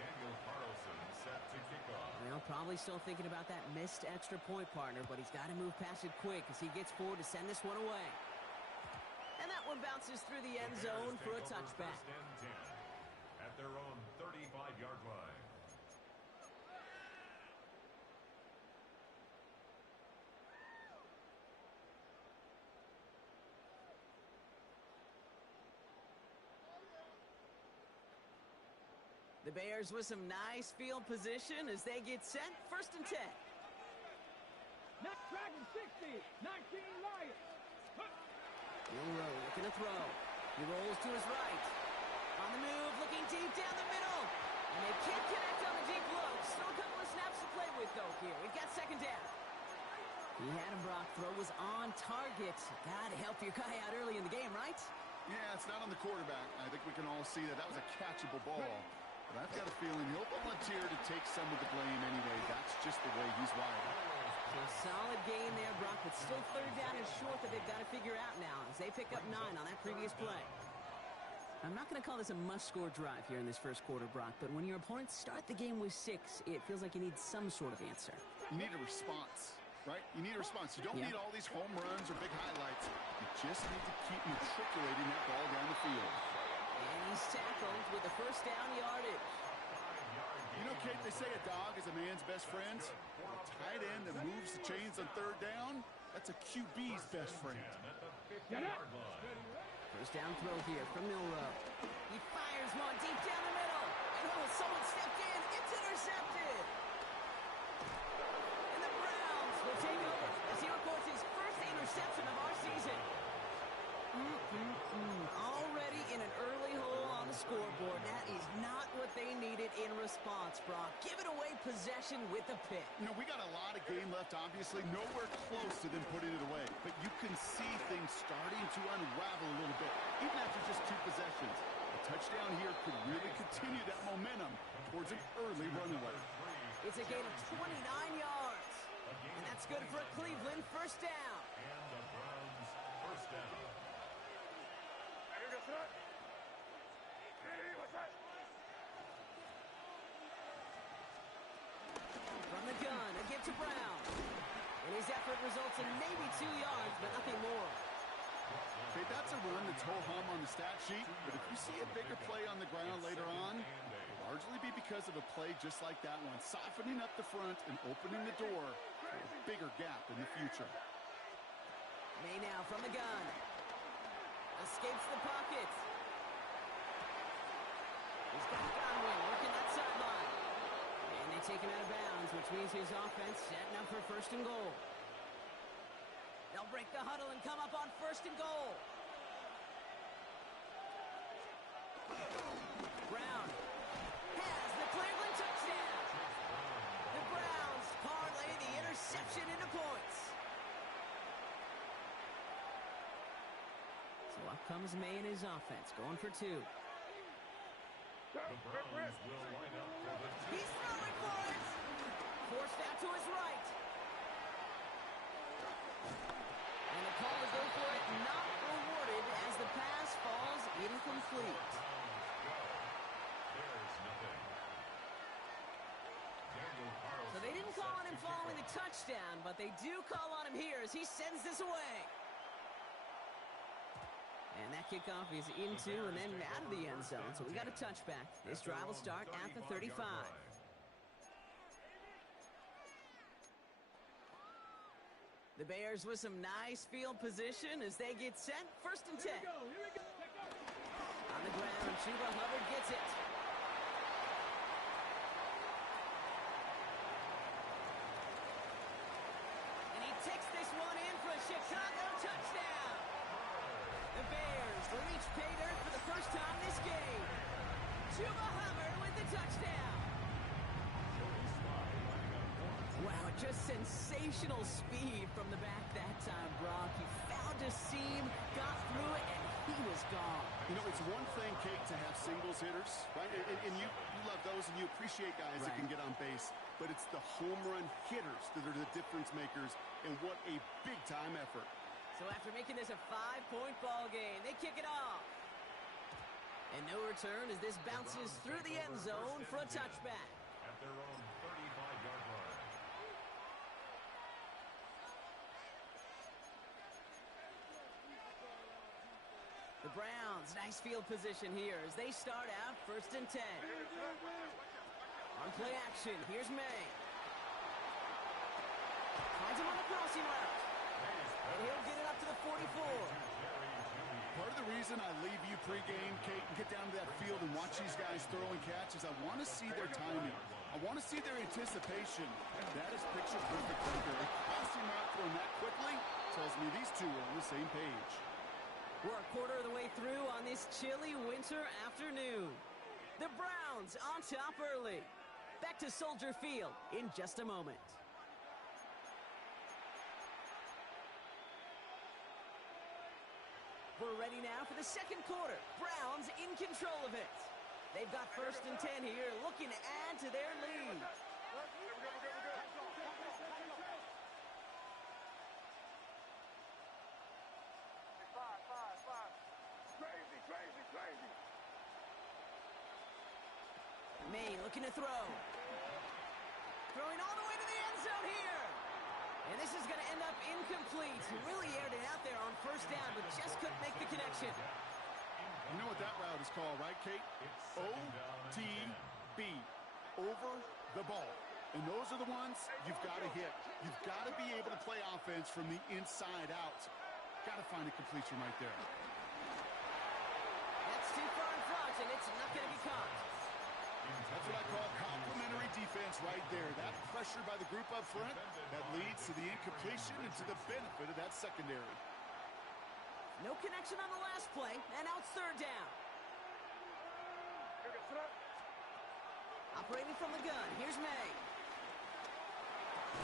Daniel Carlson set to kick off. Well, probably still thinking about that missed extra point, partner, but he's got to move past it quick as he gets forward to send this one away. And that one bounces through the end zone for a touchback. 1st and 10 at their own 35-yard line. The Bears with some nice field position as they get set. 1st and 10. Not Dragon 60, 19 Lions. Milroe looking to throw. He rolls to his right. On the move, looking deep down the middle. And they can't connect on the deep look. Still a couple of snaps to play with, though, here. We've got 2nd down. He had him, Brock. Throw was on target. Gotta help your guy out early in the game, right? Yeah, it's not on the quarterback. I think we can all see that was a catchable ball. But I've got a feeling he'll volunteer to take some of the blame anyway. That's just the way he's wired. So a solid gain there, Brock, but still 3rd down and short that they've got to figure out now as they pick up 9 on that previous play. I'm not going to call this a must-score drive here in this first quarter, Brock, but when your opponents start the game with 6, it feels like you need some sort of answer. You need a response, right? You need a response. You don't need all these home runs or big highlights. You just need to keep matriculating that ball down the field. And he's tackled with a 1st down yardage. You know, Kate, they say a dog is a man's best friend. A tight end that moves the chains on 3rd down, that's a QB's best friend. At the 50-yard line. 1st down throw here from Milroe. He fires one deep down the middle. And someone stepped in. It's intercepted. And the Browns will take over as he records his 1st interception of our season. Already in an early hole on the scoreboard. That is not what they needed in response, Brock. Giving away possession with a pick. You know, we got a lot of game left, obviously. Nowhere close to them putting it away. But you can see things starting to unravel a little bit, even after just 2 possessions. A touchdown here could really continue that momentum towards an early runaway. It's a gain of 29 yards. And that's good for a Cleveland 1st down. And the Browns 1st down. Here we go, throw. Hey, what's up? From the gun, a give to Brown. And his effort results in maybe 2 yards, but nothing more. Okay, that's a run that's ho-hum on the stat sheet, but if you see a bigger play on the ground later on, it'll largely be because of a play just like that one, softening up the front and opening the door for a bigger gap in the future. May now from the gun. Escapes the pocket. He's got Godwin working that sideline. And they take him out of bounds, which means his offense setting up for first and goal. They'll break the huddle and come up on first and goal. Brown has the Cleveland touchdown. The Browns parlay the interception into points. So up comes May and his offense, going for two. The Browns will line up for the two. He's throwing for it. Forced out to his right. And the call to go for it not rewarded as the pass falls incomplete. There's nothing. Daniel Carlson. So they didn't call on him following the touchdown, but they do call on him here as he sends this away. And that kickoff is into and then out of the end zone, so we got a touchback. This drive will start at the 35. The Bears with some nice field position as they get set. First and 10. On the ground, Chuba Hubbard gets it. And he takes this one in for a Chicago touchdown. The Bears reach pay dirt for the first time this game. Chuba Hubbard with the touchdown. Wow, just sensational speed from the back that time, Brock. He found a seam, got through it, and he was gone. You know, it's one thing, Kate, to have singles hitters, right? And you love those and you appreciate guys that can get on base. But it's the home run hitters that are the difference makers, and what a big-time effort. So after making this a 5-point ball game, they kick it off. And no return as this bounces through the end zone for a touchback. At their own 35-yard line. The Browns, nice field position here as they start out first and 10. On play action, here's May. Finds him on the crossing route. And he'll get it up to the 44. Part of the reason I leave you pregame, Kate, and get down to that field and watch these guys throw and catch is I want to see their timing. I want to see their anticipation. That is picture perfect right there. A crossing route thrown that quickly tells me these two are on the same page. We're a quarter of the way through on this chilly winter afternoon. The Browns on top early. Back to Soldier Field in just a moment. We're ready now for the second quarter. Browns in control of it. They've got first and 10 here, looking to add to their lead. Crazy. May looking to throw. Throwing all the way to the end zone here. And this is going to end up incomplete. He really aired it out there on first down, but just couldn't make the connection. You know what that route is called, right, Kate? OTB. Over the ball. And those are the ones you've got to hit. You've got to be able to play offense from the inside out. Got to find a completion right there. That's too far in front, and it's not going to be caught. That's what I call complimentary defense right there. That pressure by the group up front, that leads to the incompletion and to the benefit of that secondary. No connection on the last play, and now it's third down. Operating from the gun, here's May.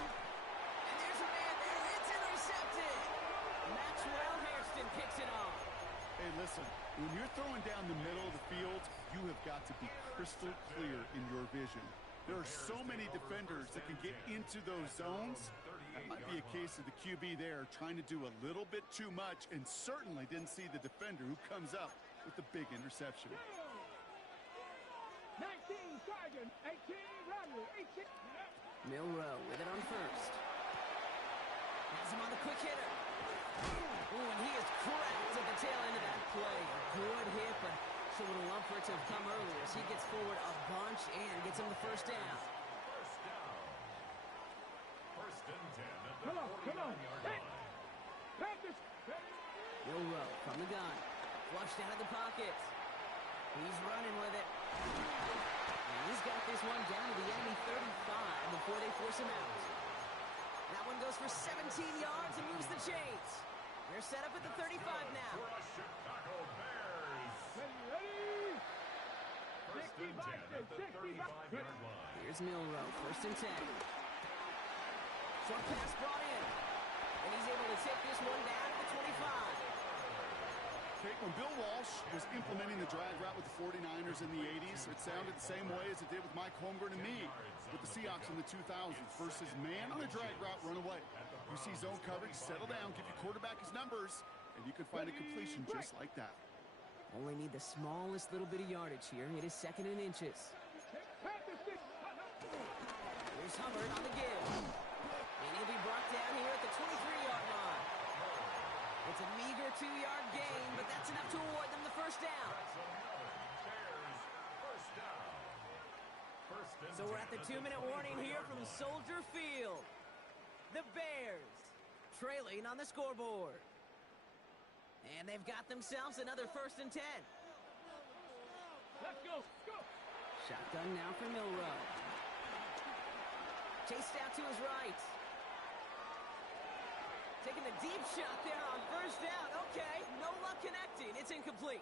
And there's a man there, it's intercepted. Maxwell Hairston picks it off. Hey, listen, when you're throwing down the middle of the field, you have got to be crystal clear in your vision. There are so many defenders that can get into those zones. That might be a case of the QB there trying to do a little bit too much and certainly didn't see the defender who comes up with the big interception. 19 Tiger, 18 Rodney, 18. Milrow with it on first. Has him on the quick hitter. Ooh, and he is cracked at the tail end of that play. A good hit, but sure would have loved for it to have come earlier as he gets forward a bunch and gets him the first down. First and 10 at the Come on. 49-yard line. Practice Milroe from the gun. Flushed out of the pocket. He's running with it. And he's got this one down to the enemy 35 before they force him out. That one goes for 17 yards and moves the chains. They're set up at the 35 now. For a Chicago Bears. Ready? First and 10 at the 35-yard line. Here's Milroe, first and 10. Short pass brought in. And he's able to take this one down to the 25. Kate, when Bill Walsh was implementing the drag route with the 49ers in the 80s, it sounded the same way as it did with Mike Holmgren and me with the Seahawks in the 2000s. Versus man on a drag route, run away. You see zone coverage, settle down, give your quarterback his numbers, and you can find a completion just like that. Only need the smallest little bit of yardage here. It is second and inches. Here's Hubbard on the give. And he'll be brought down here at the 23-yard line. It's a meager 2-yard gain, but that's enough to award them the first down. So we're at the 2-minute warning here from Soldier Field. The Bears trailing on the scoreboard. And they've got themselves another first and 10. Let's go. Go. Shotgun now for Milroe. Chased out to his right. Taking a deep shot there on first down. Okay, no luck connecting. It's incomplete.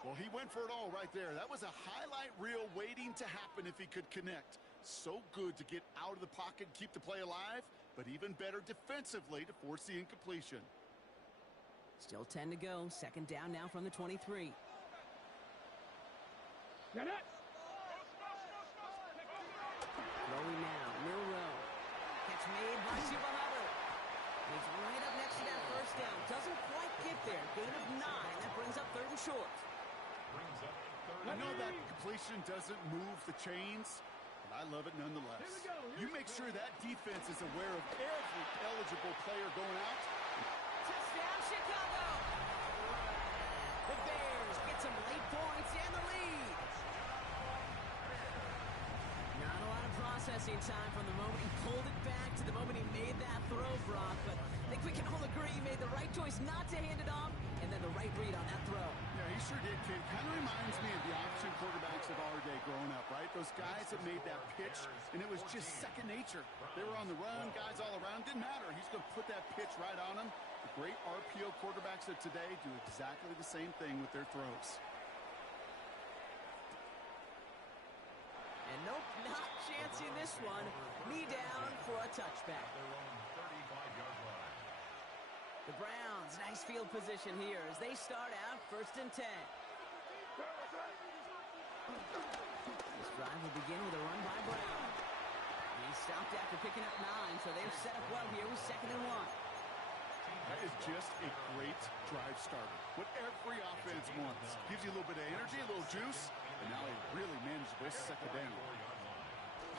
Well, he went for it all right there. That was a highlight reel waiting to happen if he could connect. So good to get out of the pocket and keep the play alive, but even better defensively to force the incompletion. Still 10 to go. Second down now from the 23. Get it. Throwing now, Milroe. Catch made by Chuba Hubbard. He's right up next to that first down. Doesn't quite get there. Gain of 9. That brings up third and short. I know that completion doesn't move the chains, but I love it nonetheless. You make sure that defense is aware of every eligible player going out. Touchdown, Chicago! The Bears get some late points and the lead. Not a lot of processing time from the moment he pulled it back to the moment he made that throw, Brock, but I think we can all agree he made the right choice not to hand it off, and then the right read on that throw. Yeah, he sure did, kid. Kind of reminds me of the option quarterbacks of our day growing up, right? Those guys that made that pitch, and it was just second nature. They were on the run, guys all around. Didn't matter. He's going to put that pitch right on them. The great RPO quarterbacks of today do exactly the same thing with their throws. And nope, not chancing this one. Knee down for a touchback. The Browns, nice field position here as they start out first and 10. This drive will begin with a run by Brown. He stopped after picking up 9, so they've set up well here with second and 1. That is just a great drive starter. What every offense wants. Gives you a little bit of energy, a little juice, and now a really manageable second down.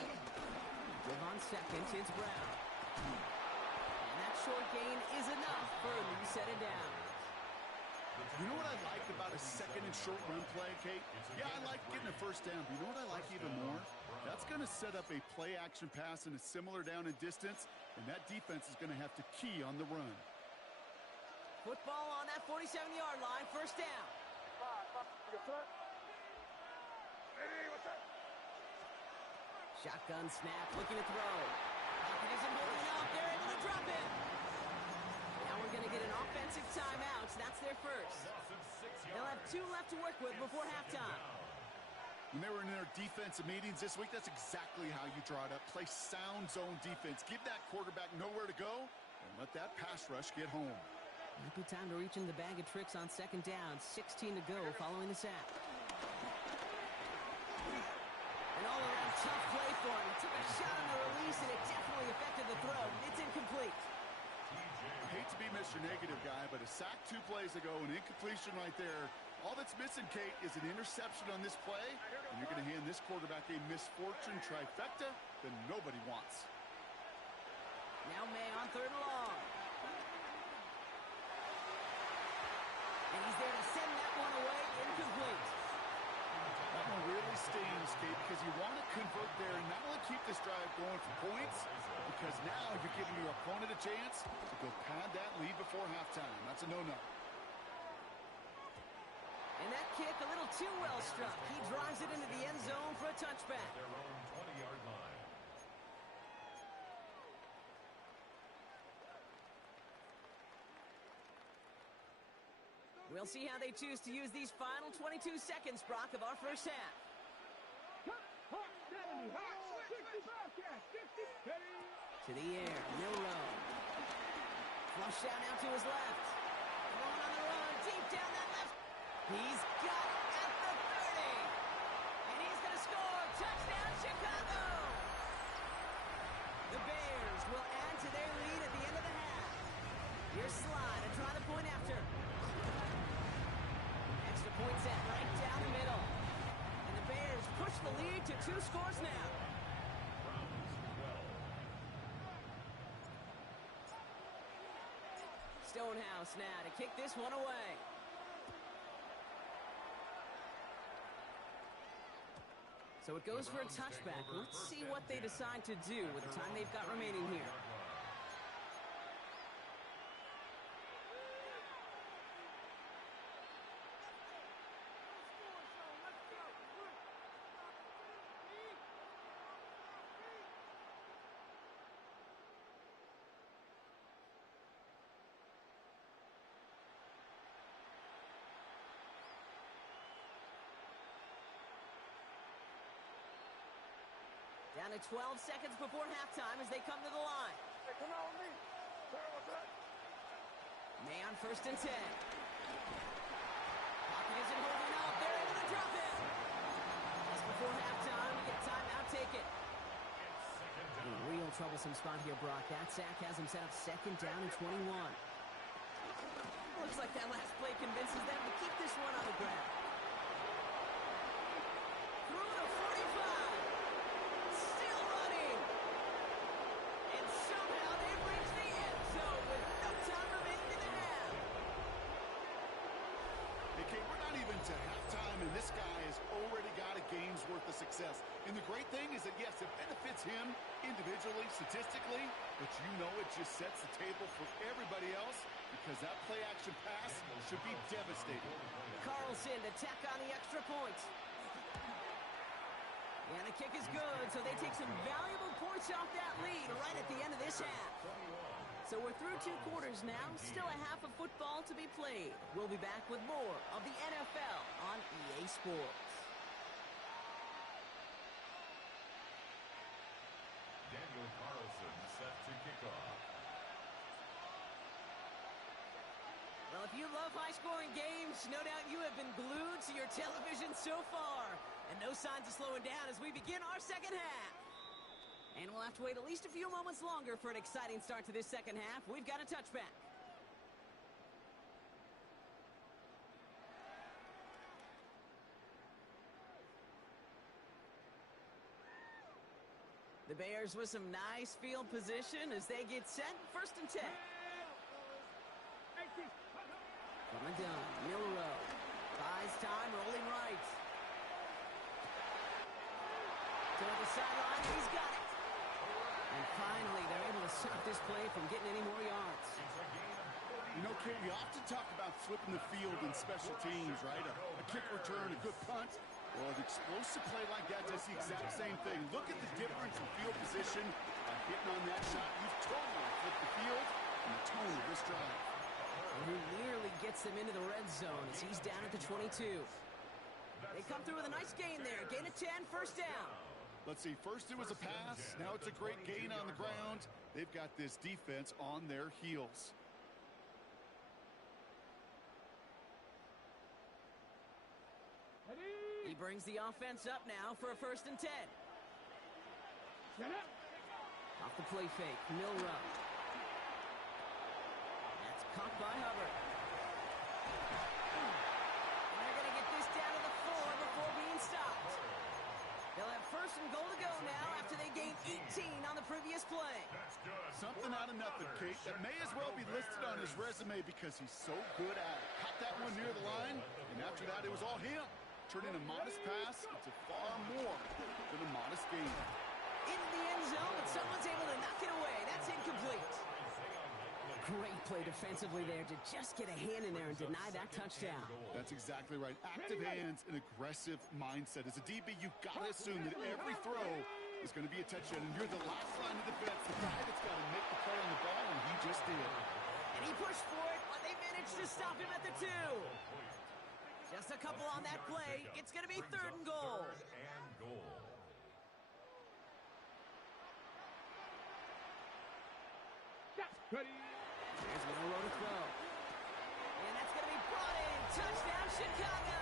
Give on second, it's Brown. And that short gain is enough for a new set of downs. You know what I like about a second and short run play, Kate? Yeah, I like getting a first down, but you know what I like even more? That's going to set up a play-action pass in a similar down and distance, and that defense is going to have to key on the run. Football on that 47-yard line, first down. Shotgun snap, looking to throw. Pocket isn't holding up. They're able to drop it. Now we're going to get an offensive timeout. That's their first. They'll have 2 left to work with before halftime. When they were in their defensive meetings this week, that's exactly how you draw it up. Play sound zone defense. Give that quarterback nowhere to go, and let that pass rush get home. Might be time to reach in the bag of tricks on second down. 16 to go following the sack. An all-around tough play for him. He took a shot on the release, and it definitely affected the throw. It's incomplete. I hate to be Mr. Negative guy, but a sack 2 plays ago, an incompletion right there. All that's missing, Kate, is an interception on this play, and you're going to hand this quarterback a misfortune trifecta that nobody wants. Now May on third and long. And he's there to send that one away, incomplete. That one really stings, Kate, because you want to convert there and not only keep this drive going for points, but because now you're giving your opponent a chance to go pad that lead before halftime. That's a no-no. And that kick a little too well struck. He drives it into the end zone for a touchback. Their own 20-yard line. We'll see how they choose to use these final 22 seconds, Brock, of our first half. To the air, Milroe. Flush out now to his left. Throwing on the run, deep down that left. He's got it at the 30. And he's going to score. Touchdown, Chicago. The Bears will add to their lead at the end of the half. Here's Slye to try the point after. Extra point set right down the middle. And the Bears push the lead to 2 scores now. Stonehouse now to kick this one away. So it goes for a touchback. Let's see what they decide to do with the time they've got remaining here. Down to 12 seconds before halftime as they come to the line. Hey, come on with me. May on 1st and 10. Pocket isn't holding up. They're able to drop it. Just before halftime, we get a timeout taken. A real troublesome spot here, Brock. That sack has him set up 2nd down and 21. Looks like that last play convinces them to keep this one on the ground. Through to 45. Still running. And somehow they've reached the end zone with no time remaining in the half. Okay, we're not even to halftime, and this guy has already got a game's worth of success. And the great thing is that, yes, it benefits him individually, statistically, but you know it just sets the table for everybody else because that play-action pass should be devastating. Carlson to tack on the extra point. And the kick is good, so they take some valuable points off that lead right at the end of this half. So we're through 2 quarters now, still a half of football to be played. We'll be back with more of the NFL on EA Sports. Daniel Carlson set to kick off. Well, if you love high-scoring games, no doubt you have been glued to your television so far. And no signs of slowing down as we begin our second half. And we'll have to wait at least a few moments longer for an exciting start to this second half. We've got a touchback. The Bears with some nice field position as they get set. 1st and 10. From the gun, Milroe buys time, rolling right. To the sideline, he's got it. And finally, they're able to stop this play from getting any more yards. You know, Kate, you often talk about flipping the field in special teams, right? A kick return, a good punt. Well, an explosive play like that does the exact same thing. Look at the difference in field position. By hitting on that shot, you've totally flipped the field and the tone of this drive. And he nearly gets them into the red zone as he's down at the 22. They come through with a nice gain there. Gain of 10, 1st down. Let's see, first it was a pass, now it's a great gain on the ground. They've got this defense on their heels. He brings the offense up now for a 1st and 10. Off the play fake, Milroe. That's caught by Hubbard. And they're going to get this down to the 4 before being stopped. They'll have 1st and goal to go now after they gained 18 on the previous play. Something out of nothing, Kate. That may as well be listed on his resume because he's so good at it. Caught that one near the line, and after that, it was all him. Turning a modest pass into far more than a modest gain. into the end zone, but someone's able to knock it away. That's incomplete. Great play defensively there to just get a hand in there and deny that touchdown. That's exactly right. Active hands and aggressive mindset. As a DB, you've got to assume that every throw is going to be a touchdown, and you're the last line of defense, the guy that's got to make the play on the ball, and he just did. And he pushed for it, but they managed to stop him at the 2. Just a couple on that play. It's going to be 3rd and goal. Ready. There's Milroe to throw. And that's going to be brought in. Touchdown, Chicago.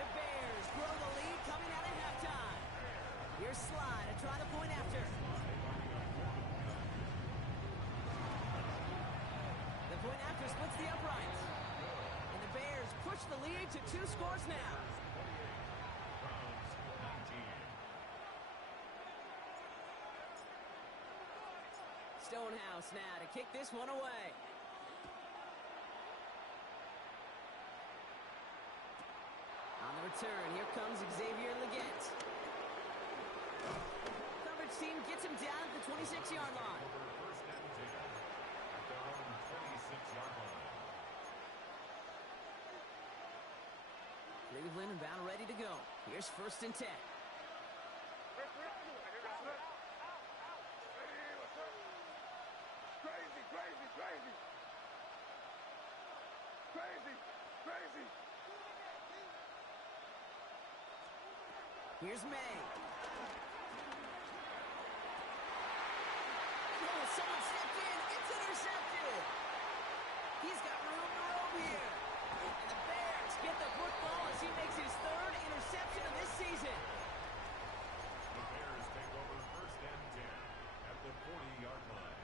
The Bears grow the lead coming out at halftime. Here's Sly to try the point after. The point after splits the uprights. And the Bears push the lead to 2 scores now. Stonehouse now to kick this one away. On the return, here comes Xavier Legette. Coverage team gets him down at the 26-yard line. Cleveland about ready to go. Here's 1st and 10. Here's May. Oh, someone stepped in. It's intercepted. He's got room to roam here. And the Bears get the football as he makes his 3rd interception of this season. The Bears take over 1st and 10 at the 40-yard line.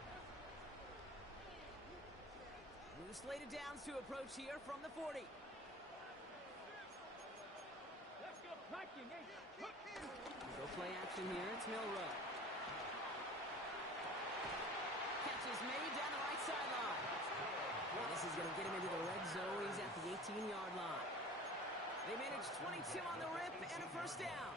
New slated downs to approach here from the 40. Go play action here. It's Milroe. Catch is made down the right sideline. Well, this is going to get him into the red zone. He's at the 18-yard line. They managed 22 on the rip and a 1st down.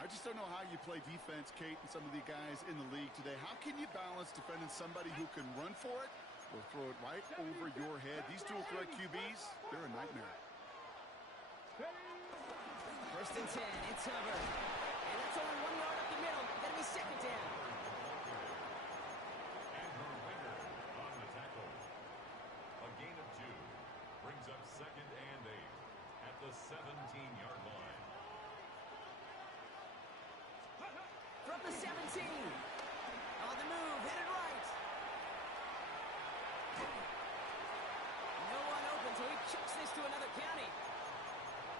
I just don't know how you play defense, Kate, and some of the guys in the league today. How can you balance defending somebody who can run for it or throw it right over your head? These dual threat QBs, they're a nightmare. 1st and 10, it's Hubbard. And that's only 1 yard up the middle. That'll be 2nd down. Andrew Winger on the tackle. A gain of 2 brings up 2nd and 8 at the 17-yard line. From the 17. On the move, headed right. No one open, so he chucks this to another county.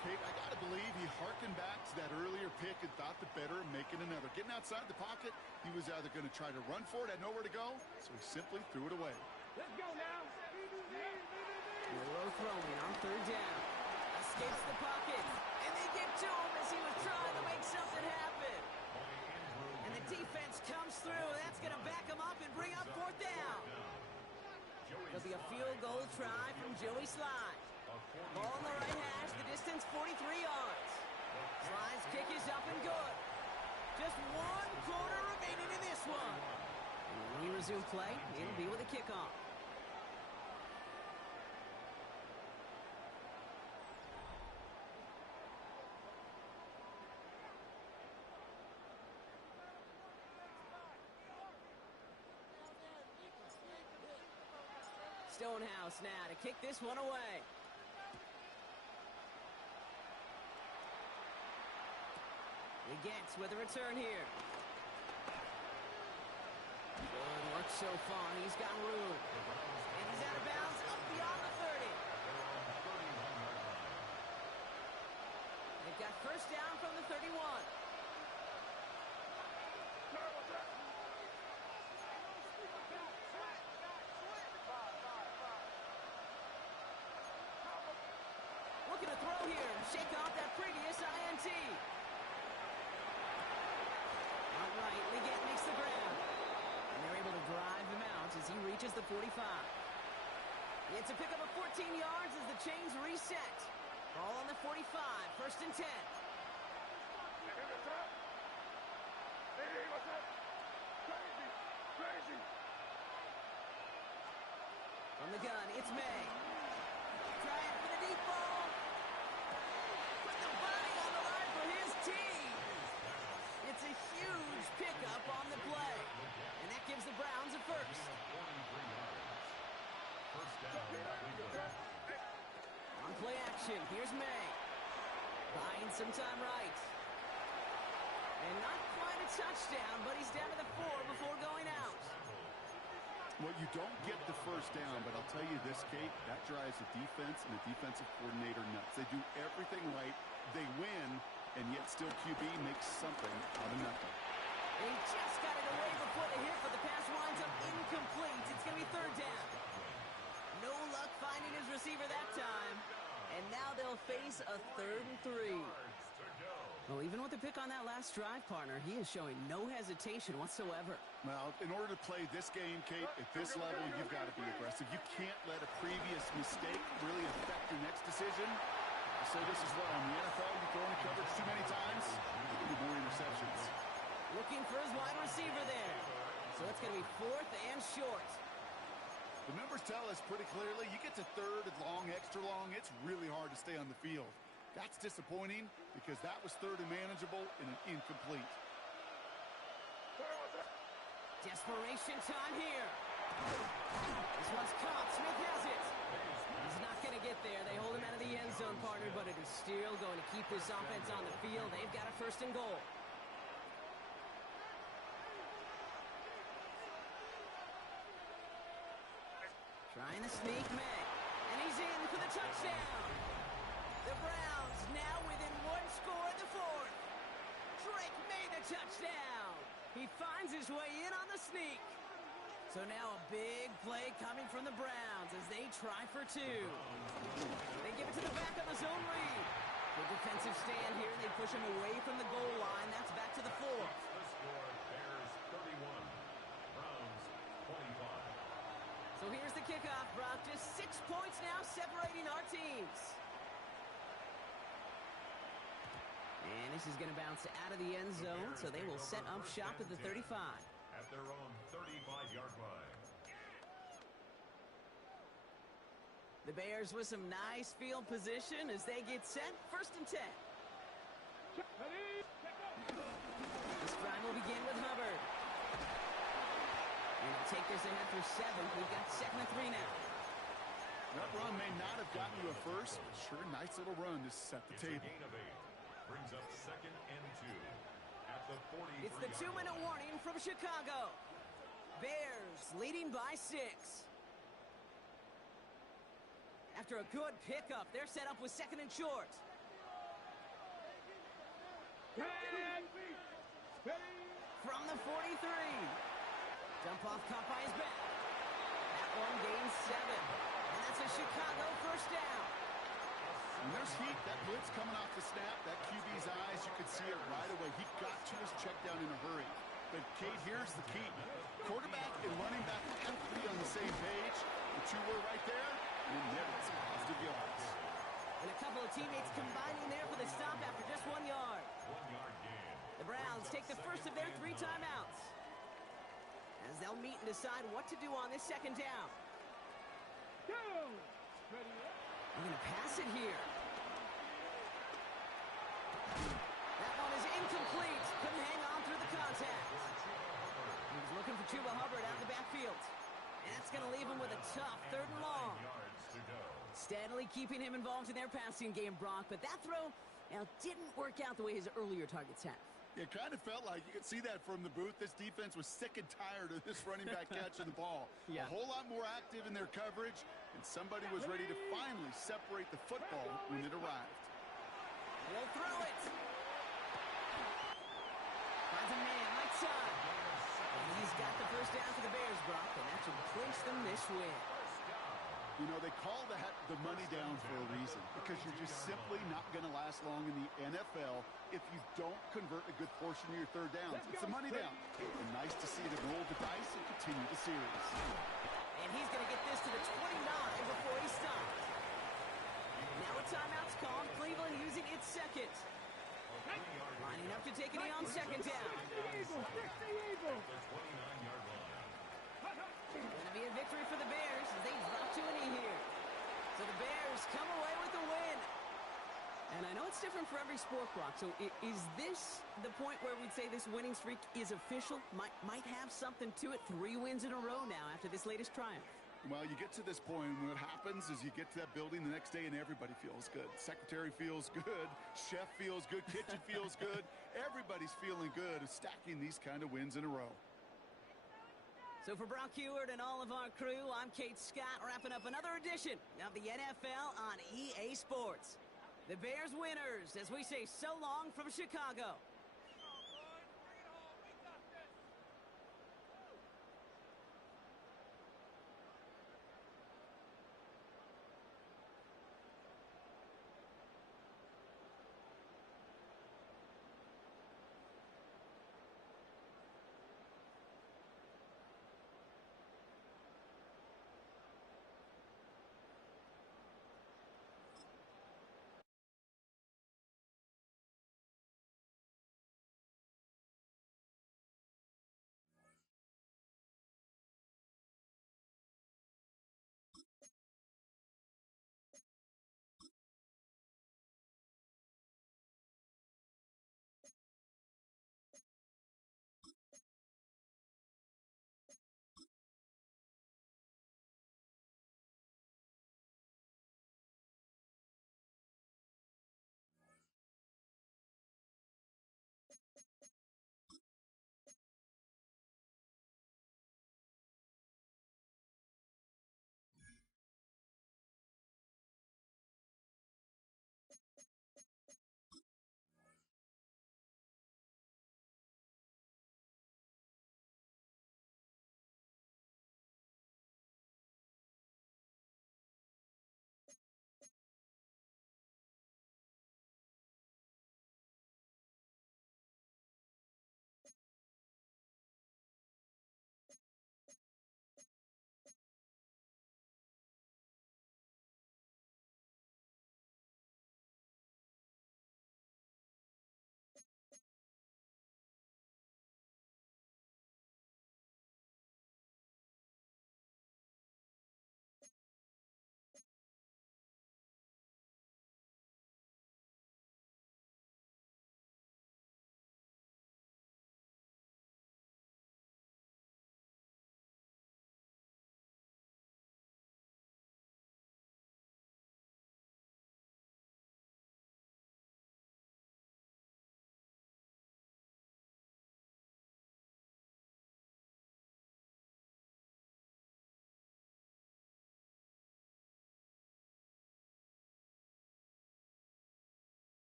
Kate, I got to believe he harkened back to that earlier pick and thought the better of making another. Getting outside the pocket, he was either going to try to run for it, had nowhere to go, so he simply threw it away. Let's go now. Milroe throwing on 3rd down. Escapes the pocket. And they get to him as he was trying to make something happen. And the defense comes through. That's going to back him up and bring up 4th down. There'll be a field goal try from Joey Sly. Ball on the right hash, the distance 43 yards. Sly's kick is up and good. Just 1 quarter remaining in this one. And when we resume play, it'll be with a kickoff. Stonehouse now to kick this one away. Legette with a return here. Good work so far. He's got room. And he's out of bounds up beyond the 30. They've got 1st down from the 31. Looking to throw here and shake off that previous INT. Outright, Legette makes the grab. And they're able to drive him out as he reaches the 45. It's a pickup of 14 yards as the chains reset. Ball on the 45, 1st and 10. From the gun, it's May. Trying for the deep ball. Put the body on the line for his team. It's a huge pickup on the play. And that gives the Browns a first. On play action, here's May. Buying some time right. And not quite a touchdown, but he's down to the 4 before going out. Well, you don't get the first down, but I'll tell you this, Kate, that drives the defense and the defensive coordinator nuts. They do everything right, they win, and yet still QB makes something out of nothing. And he just got it away before the hit, but the pass winds up incomplete. It's going to be third down. No luck finding his receiver that time. And now they'll face a 3rd and 3. Well, even with the pick on that last drive, partner, he is showing no hesitation whatsoever. Well, in order to play this game, Kate, at this level, you've got to be aggressive. You can't let a previous mistake really affect your next decision. I say this as well. In the NFL, you throw in coverage too many times, you get more interceptions. Looking for his wide receiver there. So it's going to be 4th and short. The numbers tell us pretty clearly, you get to 3rd and long, extra long, it's really hard to stay on the field. That's disappointing because that was 3rd and manageable and an incomplete. Desperation time here. This one's caught. Smith has it. He's not going to get there. They hold him out of the end zone, partner, but it is still going to keep this offense on the field. They've got a 1st and goal. Trying to sneak May. And he's in for the touchdown. The Browns now within 1 score in the 4th. Drake made the touchdown. He finds his way in on the sneak. So now a big play coming from the Browns as they try for 2. They give it to the back of the zone read. Good defensive stand here, and they push him away from the goal line. That's back to the 4. The score, Bears 31, Browns 25. So here's the kickoff, Brock. Just 6 points now separating our teams. And this is going to bounce out of the end zone, so they will set up shop at the 35. At their own 35-yard line. The Bears with some nice field position as they get set. 1st and 10. This drive will begin with Hubbard. And they'll take this ahead for 7. We've got 2nd and 3 now. That run may not have gotten you a first, but sure, nice little run to set the table. Gain of 8 brings up 2nd and 2 at the 43. It's the 2-minute warning from Chicago. Bears leading by 6. After a good pickup, they're set up with 2nd and short. From the 43. Dump off caught by his back. That one gains 7. And that's a Chicago 1st down. When there's heat, that blitz coming off the snap, that QB's eyes, you could see it right away. He got to his check down in a hurry. But, Kate, here's the key. Quarterback and running back have to be on the same page. The 2 were right there, and never get some positive yards. And a couple of teammates combining there for the stop after just 1 yard. 1-yard gain. The Browns take the first of their 3 timeouts as they'll meet and decide what to do on this 2nd down. They're going to pass it here. That one is incomplete. Couldn't hang on through the contact. He was looking for Chuba Hubbard out of the backfield. And that's going to leave him with a tough 3rd and long. Yards to go. Steadily keeping him involved in their passing game, Brock. But that throw now didn't work out the way his earlier targets have. It kind of felt like you could see that from the booth. This defense was sick and tired of this running back catching the ball. Yeah. A whole lot more active in their coverage, and somebody was ready to finally separate the football when it arrived. He'll throw it. Finds a man right side. And he's got the 1st down for the Bears, Brock, and that should clinch them this win. You know, they call that the money down for a reason, because you're just simply not going to last long in the NFL if you don't convert a good portion of your 3rd downs. It's a money down. And nice to see them roll the dice and continue the series. And he's going to get this to the 29 before he stops. Now a timeout's called. Cleveland using its 2nd. Lining up to take it in on 2nd down. Going to be a victory for the Bears as they drop to a it's different for every sport, Brock. So is this the point where we'd say this winning streak is official? Might have something to it. 3 wins in a row now after this latest triumph. Well, you get to this point, and what happens is you get to that building the next day, and everybody feels good. Secretary feels good. Chef feels good. Kitchen feels good. Everybody's feeling good stacking these kind of wins in a row. So for Brock Huard and all of our crew, I'm Kate Scott, wrapping up another edition of the NFL on EA Sports. The Bears winners, as we say so long from Chicago.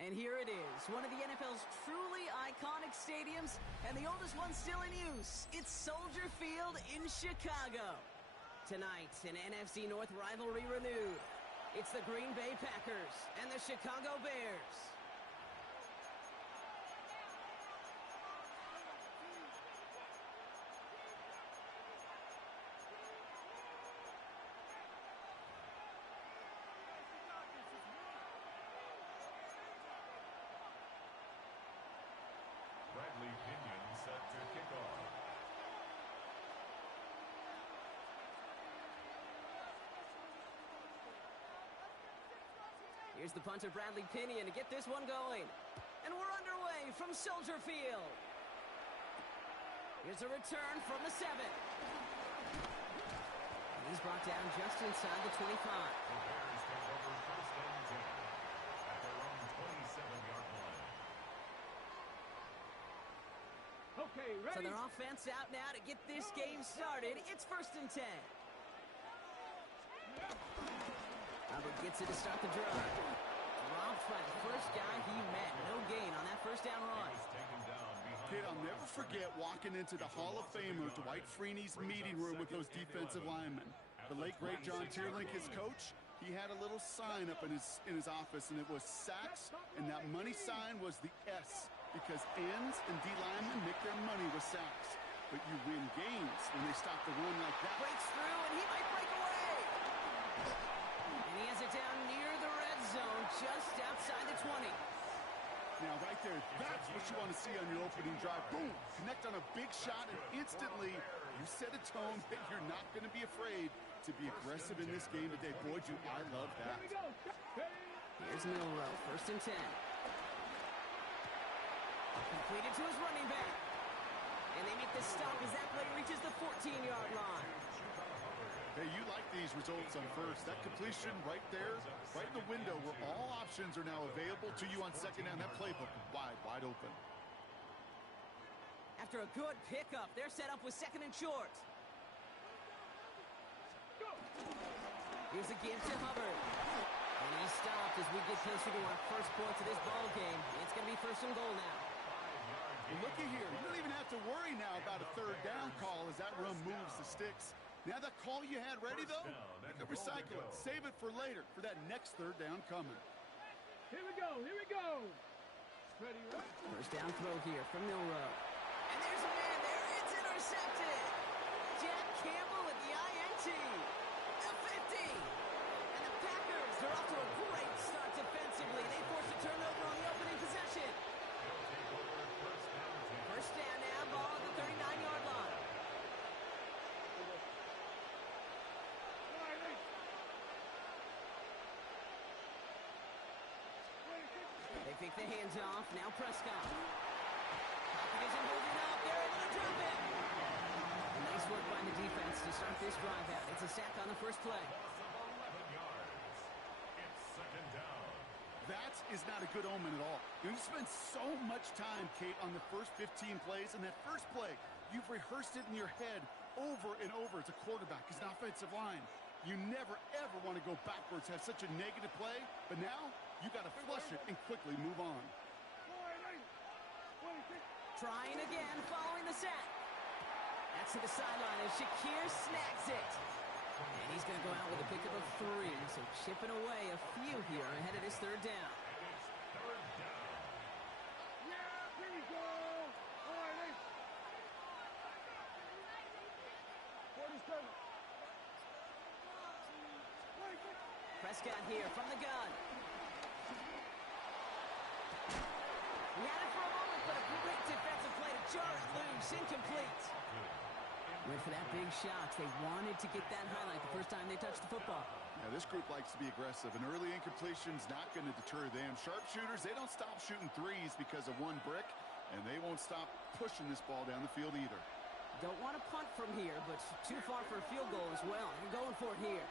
And here it is, one of the NFL's truly iconic stadiums, and the oldest one still in use. It's Soldier Field in Chicago. Tonight, an NFC North rivalry renewed. It's the Green Bay Packers and the Chicago Bears. Bradley Pinion set to kick off. Here's the punter, Bradley Pinion, to get this one going. And we're underway from Soldier Field. Here's a return from the 7. And he's brought down just inside the 25. The Bears take over first and 10 at their own 27-yard line. Okay, ready? So their offense out now to get this game started. It's first and 10. Hubbard gets it to start the drive. Dropped by the first guy he met. No gain on that first down run. Kid, I'll never forget walking into the Hall of Famer Dwight Freeney's meeting room with those defensive linemen. The late, great John Tierlink, his coach, he had a little sign up in his office, and it was sacks, and that money sign was the S, because ends and D linemen make their money with sacks. But you win games when they stop the run like that. Breaks through, and he might break away. And he has it down near the red zone, just outside the 20. Now, right there, that's what you want to see on your opening drive. Boom! Connect on a big shot, and instantly you set a tone that you're not going to be afraid to be aggressive in this game today. Boy, I love that. Here's Milroe, first and 10. Completed to his running back. And they make the stop as that play reaches the 14-yard line. Hey, you like these results on first. That completion right there, right in the window where all options are now available to you on second down. That playbook wide open. After a good pickup, they're set up with second and short. Here's a give to Hubbard. And he stopped as we get closer to our first point of this ball game. It's going to be first and goal now. Well, looky here. You don't even have to worry now about a third down call as that run moves the sticks. Now that call you had ready, though, you can recycle it. Save it for later, for that next third down coming. Here we go. Ready, right? First down throw here from Milroe. And there's a man there. It's intercepted. Jack Campbell at the INT. The 50. And the Packers, they're off to a great start defensively. They forced a turnover on the opening possession. First down now, ball at the 39-yard line. They fake the hands off. Now Prescott. Pocket isn't moving up. They're able to drop it. Nice work by the defense to start this drive out. It's a sack on the first play. That is not a good omen at all. You spend so much time, Kate, on the first 15 plays, and that first play, you've rehearsed it in your head over and over as a quarterback, as an offensive line. You never, ever want to go backwards, have such a negative play, but now you got to flush it and quickly move on. Trying again, following the sack. That's to the sideline as Shakir snags it. And he's going to go out with a pickup of 3, so chipping away a few here ahead of this third down. Yeah, here we go. All right, 47. Prescott here from the gun. He had it for a moment, but a great defensive play to jar it loose. Incomplete. Went for that big shot. They wanted to get that highlight the first time they touched the football. Now, this group likes to be aggressive. An early incompletion's not going to deter them. Sharpshooters, they don't stop shooting threes because of one brick, and they won't stop pushing this ball down the field either. Don't want to punt from here, but too far for a field goal as well. They're going for it here.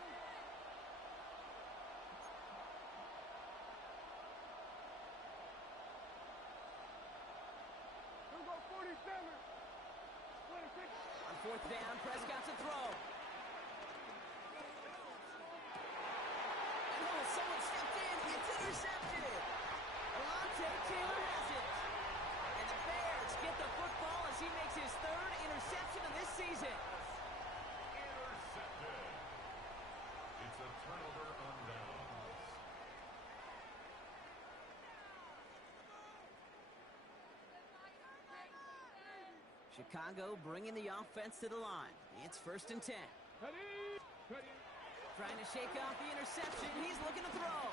Here we go, 47. 26. On fourth down, Prescott's a throw. And someone stepped in. It's intercepted. A lot Tayy Taylor has it. And the Bears get the football as he makes his third interception of this season. Intercepted. It's a turnover on downs. Chicago bringing the offense to the line. It's 1st and 10. Trying to shake off the interception. He's looking to throw.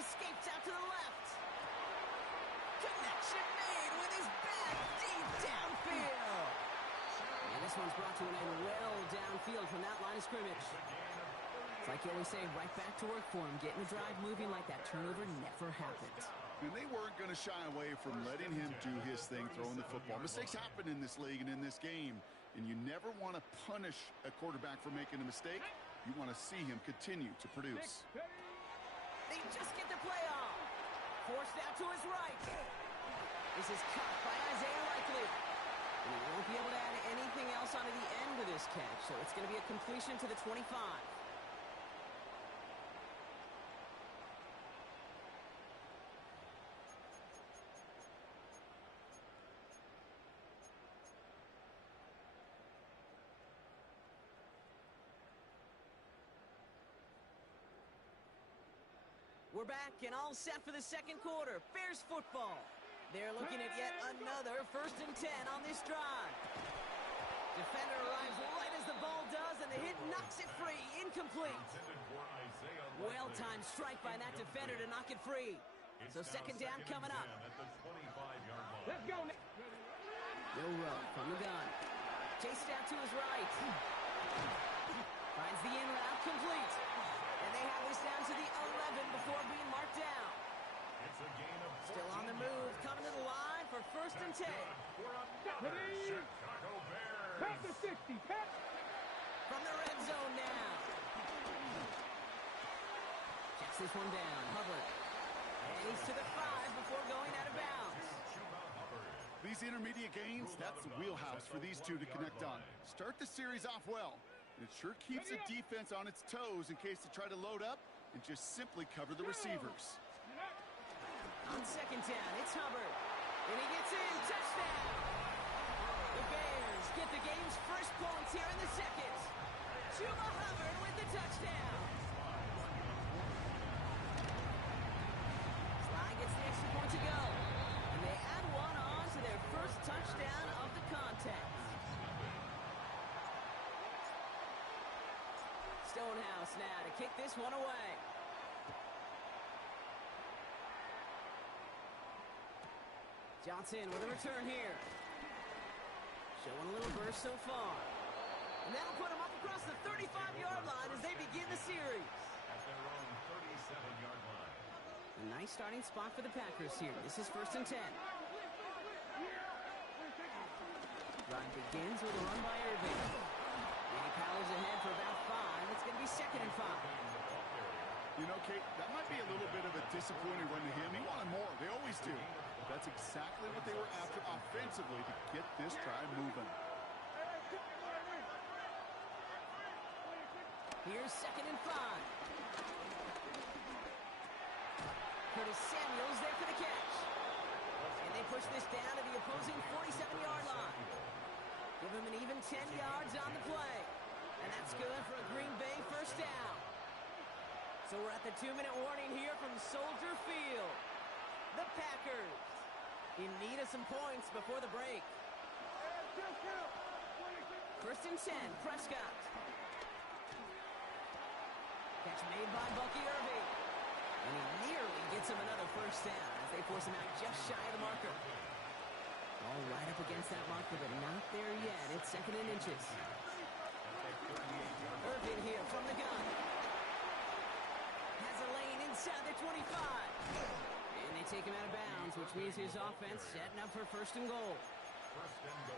Escapes out to the left. Connection made with his back deep downfield. And this one's brought to an end well downfield from that line of scrimmage. It's like you always say, right back to work for him. Getting the drive moving like that turnover never happened. And they weren't going to shy away from letting him do his thing, throwing the football. Mistakes happen in this league and in this game, and you never want to punish a quarterback for making a mistake. You want to see him continue to produce. They just get the play off. Forced out to his right. This is caught by Isaiah Likely. And he won't be able to add anything else onto the end of this catch, so it's going to be a completion to the 25. We're back and all set for the second quarter. Bears football. They're looking at yet another 1st and 10 on this drive. Defender arrives right as the ball does, and the hit knocks it free. Incomplete. Well-timed strike by that defender to knock it free. So 2nd down coming up. Let's go, Nick. Bill Rowe from the gun. Chased out to his right. Finds the in route complete. And they have this down to the 11 before being marked down. Still on the move, coming to the line for 1st and 10. Pass the 60. Pass. From the red zone now. Checks this one down. Hubbard. And he's to the 5 before going out of bounds. These intermediate gains, that's the wheelhouse for these two to connect on. Start the series off well. It sure keeps the defense on its toes in case they try to load up and just simply cover the receivers. On 2nd down, it's Hubbard. And he gets in. Touchdown! The Bears get the game's first points here in the second. Chuba Hubbard with the touchdown. Sly gets the extra point to go. And they add one on to their first touchdown of the contest. Stonehouse now to kick this one away. Johnson with a return here. Showing a little burst so far. And that'll put him up across the 35-yard line as they begin the series. At their own 37-yard line. A nice starting spot for the Packers here. This is 1st and 10. Drive begins with a run by Irving. And he powers ahead for about 5. It's going to be 2nd and 5. You know, Kate, that might be a little bit of a disappointing run to him. He wanted more. They always do. But that's exactly what they were after offensively to get this drive moving. Here's 2nd and 5. Curtis Samuel's there for the catch. And they push this down to the opposing 47-yard line. Give him an even 10 yards on the play. And that's good for a Green Bay 1st down. So we're at the 2-minute warning here from Soldier Field. The Packers in need of some points before the break. 1st and 10, Prescott. Catch made by Bucky Irving. And he nearly gets him another 1st down as they force him out just shy of the marker. All right up against that marker, but not there yet. It's 2nd and inches. Irving here from the gun. Has a lane inside the 25. And they take him out of bounds, which means his offense setting up for 1st and goal.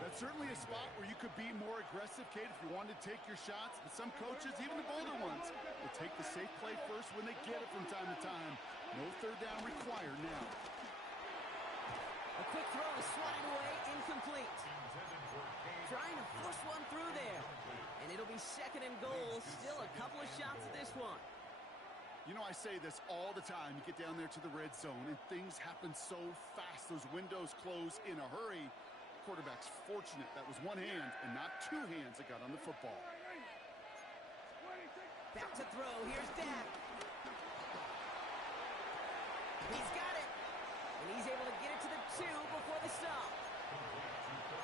That's certainly a spot where you could be more aggressive, Kate, if you wanted to take your shots. But some coaches, even the bolder ones, will take the safe play first when they get it from time to time. No 3rd down required now. A quick throw is swatted away, incomplete. Trying to force one through there. And it'll be 2nd and goal. Still a couple of shots at this one. You know, I say this all the time. You get down there to the red zone, and things happen so fast. Those windows close in a hurry. Quarterback's fortunate that was one hand and not two hands that got on the football. Back to throw. Here's Dak. He's got it. And he's able to get it to the 2 before the stop.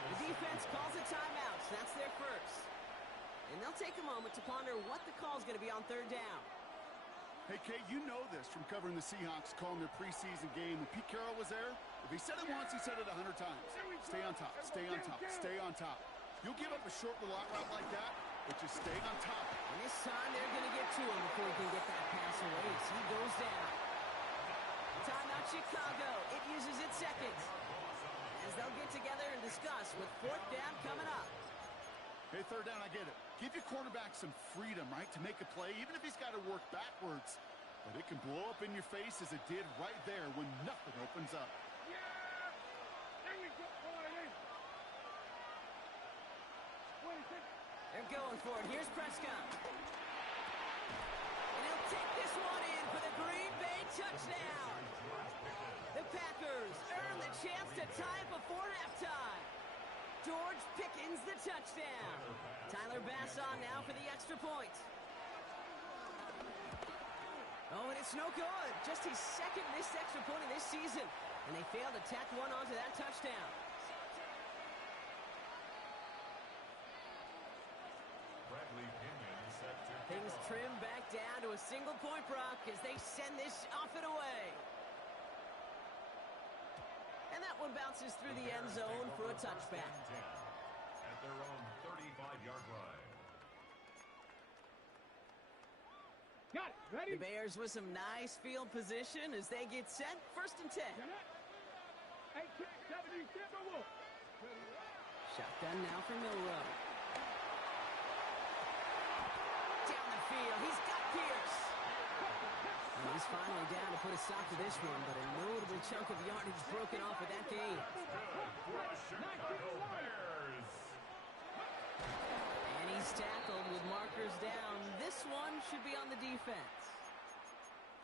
The defense calls a timeout. So that's their first. And they'll take a moment to ponder what the call is going to be on third down. Hey, Kate, you know this from covering the Seahawks, calling their preseason game. When Pete Carroll was there, if he said it once, he said it 100 times. Stay on top, stay on top, stay on top. You'll give up a short little out route like that, but just stay on top. And this time they're going to get to him before he can get that pass away. So he goes down. Timeout Chicago. It uses its second. As they'll get together and discuss with fourth down coming up. Hey, third down, I get it. Give your quarterback some freedom, right, to make a play, even if he's got to work backwards. But it can blow up in your face as it did right there when nothing opens up. Yeah! There we go. They're going for it. Here's Prescott. And he'll take this one in for the Green Bay touchdown. The Packers earn the chance to tie it before halftime. George Pickens the touchdown. Tyler Bass on now for the extra point. Oh, and it's no good. Just his second missed extra point of this season. And they failed to tack one onto that touchdown. Bradley Pinion set to Things trim back down to a single point, Brock, as they send this off and away. And that one bounces through the end zone for a touchback. At their own 35-yard line. Got it. Ready? The Bears with some nice field position as they get set. First and 10. 8, 6, 7, 8, 7, 1. Shotgun now for Milrow. Down the field. He's got Pierce. And he's finally down to put a stop to this one, but a notable chunk of yardage broken off with that game. For the Chicago Bears. And he's tackled with markers down. This one should be on the defense.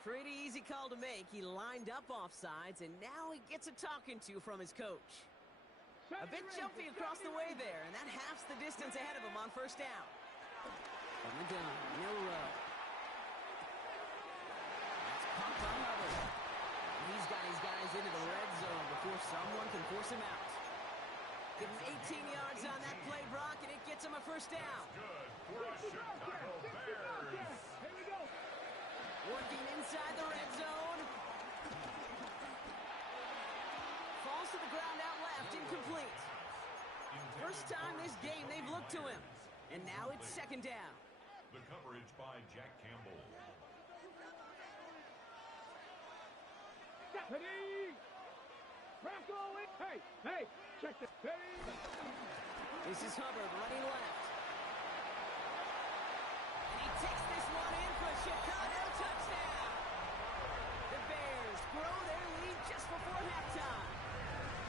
Pretty easy call to make. He lined up offsides, and now he gets a talking to from his coach. A bit jumpy across the way there, and that halves the distance ahead of him on first down. From the gun, Milrow. That's pumped on Hubbard. He's got his guys into the red zone before someone can force him out. Give him 18 yards on that play, Brock, and it gets him a first down. Good for the Chicago Bears. Here we go. Working inside the red zone. Falls to the ground out left, incomplete. First time this game they've looked to him. And now it's second down. The coverage by Jack Campbell. Ready? Bronco in. Hey, check this. Ready? This is Hubbard running left. And he takes this one in for a Chicago touchdown. The Bears grow their lead just before halftime.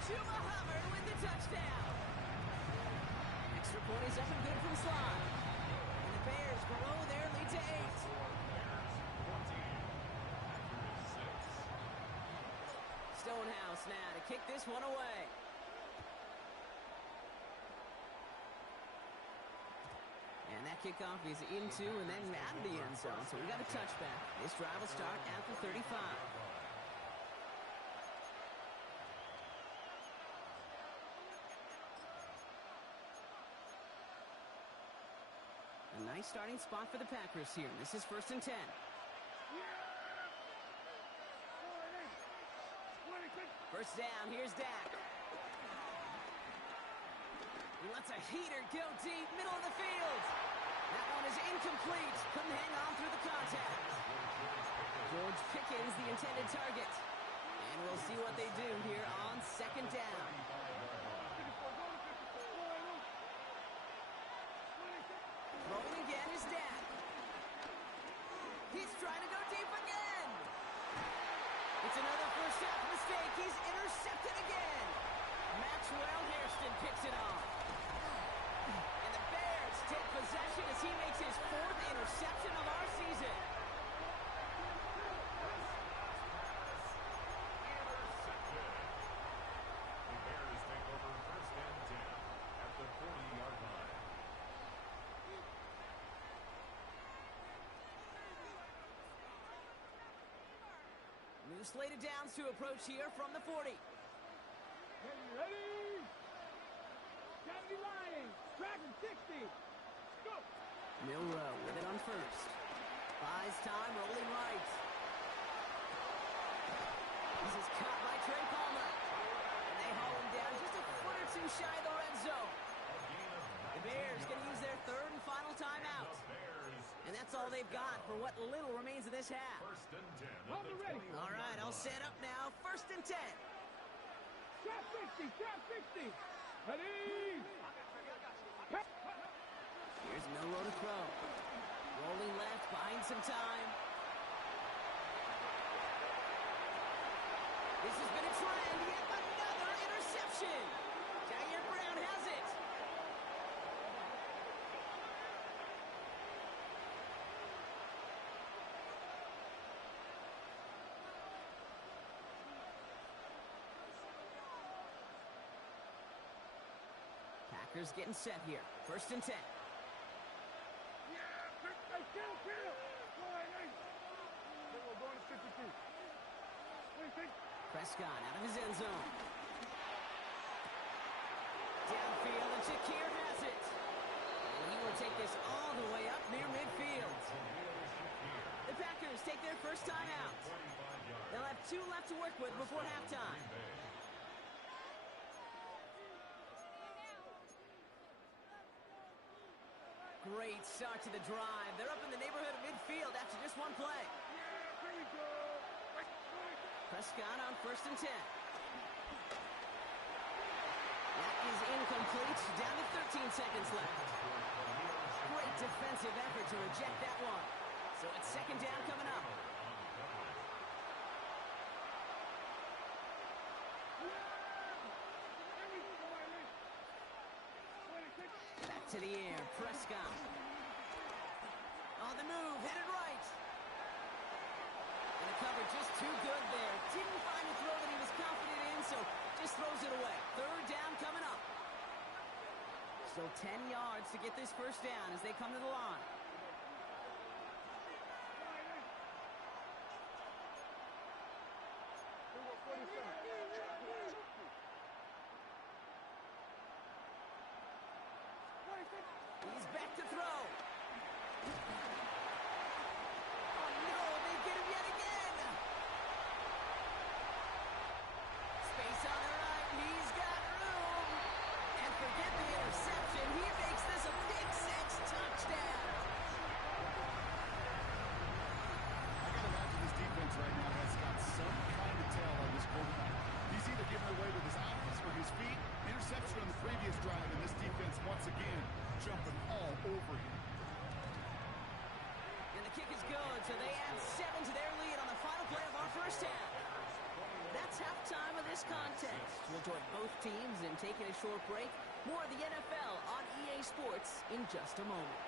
Chuba Hubbard with the touchdown. Extra point is up and good from slot. And the Bears grow their lead to 8. Stonehouse now to kick this one away. And that kickoff is into and then out of the end zone. So we got a touchback. This drive will start at the 35. A nice starting spot for the Packers here. This is first and 10. First down, here's Dak. He lets a heater go deep, middle of the field. That one is incomplete. Couldn't hang on through the contact. George Pickens, the intended target. And we'll see what they do here on second down. Rolling again is Dak. He's trying to go deep again. It's another first half mistake. He's intercepted again. Maxwell Hairston picks it off. And the Bears take possession as he makes his 4th interception of our season. Two slated downs to approach here from the 40. Ready? 70 Lions. Tracking 60. Go. Milroe with it on first. Buys time, rolling right. This is caught by Trey Palmer. And they haul him down just a foot or two shy of the red zone. The Bears going to use their third and final timeout. And that's all they've got for what little remains of this half. Hold it ready. All right, I'll set up now. 1st and 10. Trap 60. Trap 60. Ready? Here's Milroe to throw. Rolling left, buying some time. This has been a trend. Yet another interception. Jair Brown has it. Packers getting set here. 1st and 10. Prescott out of his end zone. Downfield, and Shakir has it. And he will take this all the way up near midfield. The Packers take their first time out. They'll have 2 left to work with before halftime. Great start to the drive. They're up in the neighborhood of midfield after just one play. Prescott on 1st and 10. That is incomplete. Down to 13 seconds left. Great defensive effort to reject that one. So it's 2nd down coming up. Back to the air. Prescott. On the move. Headed right. And the cover just too good there. Didn't find a throw that he was confident in, so just throws it away. 3rd down coming up. Still 10 yards to get this first down as they come to the line. He's back to throw. Oh, no, they get him yet again. Space on the right. He's got room. And forget the interception. He makes this a pick-6 touchdown. I can imagine this defense right now has got some kind of tail on this quarterback. He's either giving away with his eyes or his feet. Interception on the previous drive, and this defense once again jumping all over him. And the kick is good, so they add 7 to their lead on the final play of our first half. That's halftime of this contest. We'll join both teams in taking a short break. More of the NFL on EA Sports in just a moment.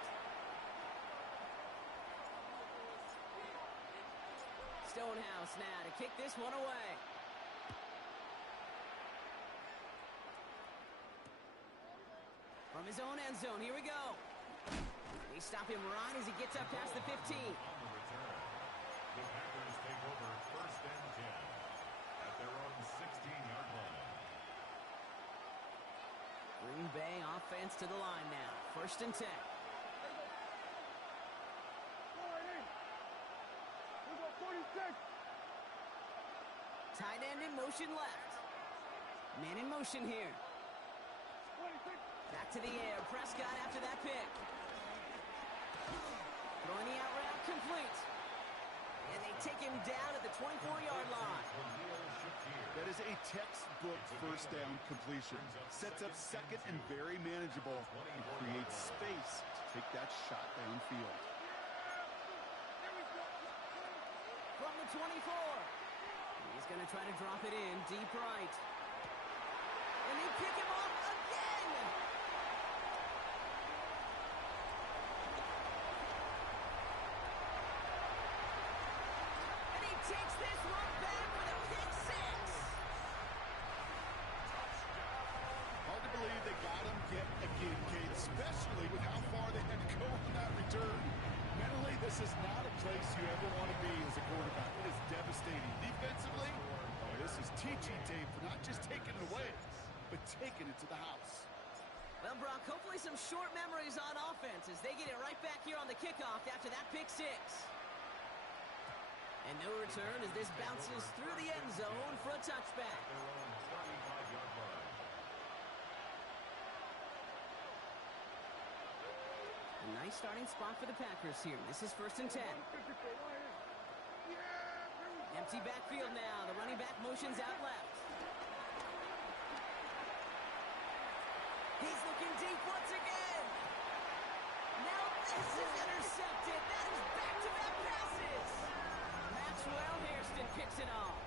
Stonehouse now to kick this one away. From his own end zone, here we go. They stop him right as he gets up past the 15. On the return, the Packers take over 1st and 10 at their own 16-yard line. Green Bay offense to the line now. 1st and 10. Tight end in motion left. Man in motion here. Back to the air. Prescott after that pick. Throwing the out route complete. And they take him down at the 24-yard line. That is a textbook first down completion. Sets up 2nd and very manageable and creates space to take that shot downfield. From the 24. He's going to try to drop it in deep right. And they pick him off again. And he takes this one back with a pick-6. Hard to believe they got him yet again, Kate, especially with how far they had to go on that return. Mentally, this This is not a place you ever want to be as a quarterback. It is devastating. Defensively, this is teaching tape for not just taking it away, but taking it to the house. Well, Brock, hopefully some short memories on offense as they get it right back here on the kickoff after that pick six. And no return as this bounces through the end zone for a touchback. A nice starting spot for the Packers here. This is 1st and 10. Empty backfield now. The running back motions out left. He's looking deep once again. Now this is intercepted. That is back-to-back passes. Maxwell Hairston picks it off.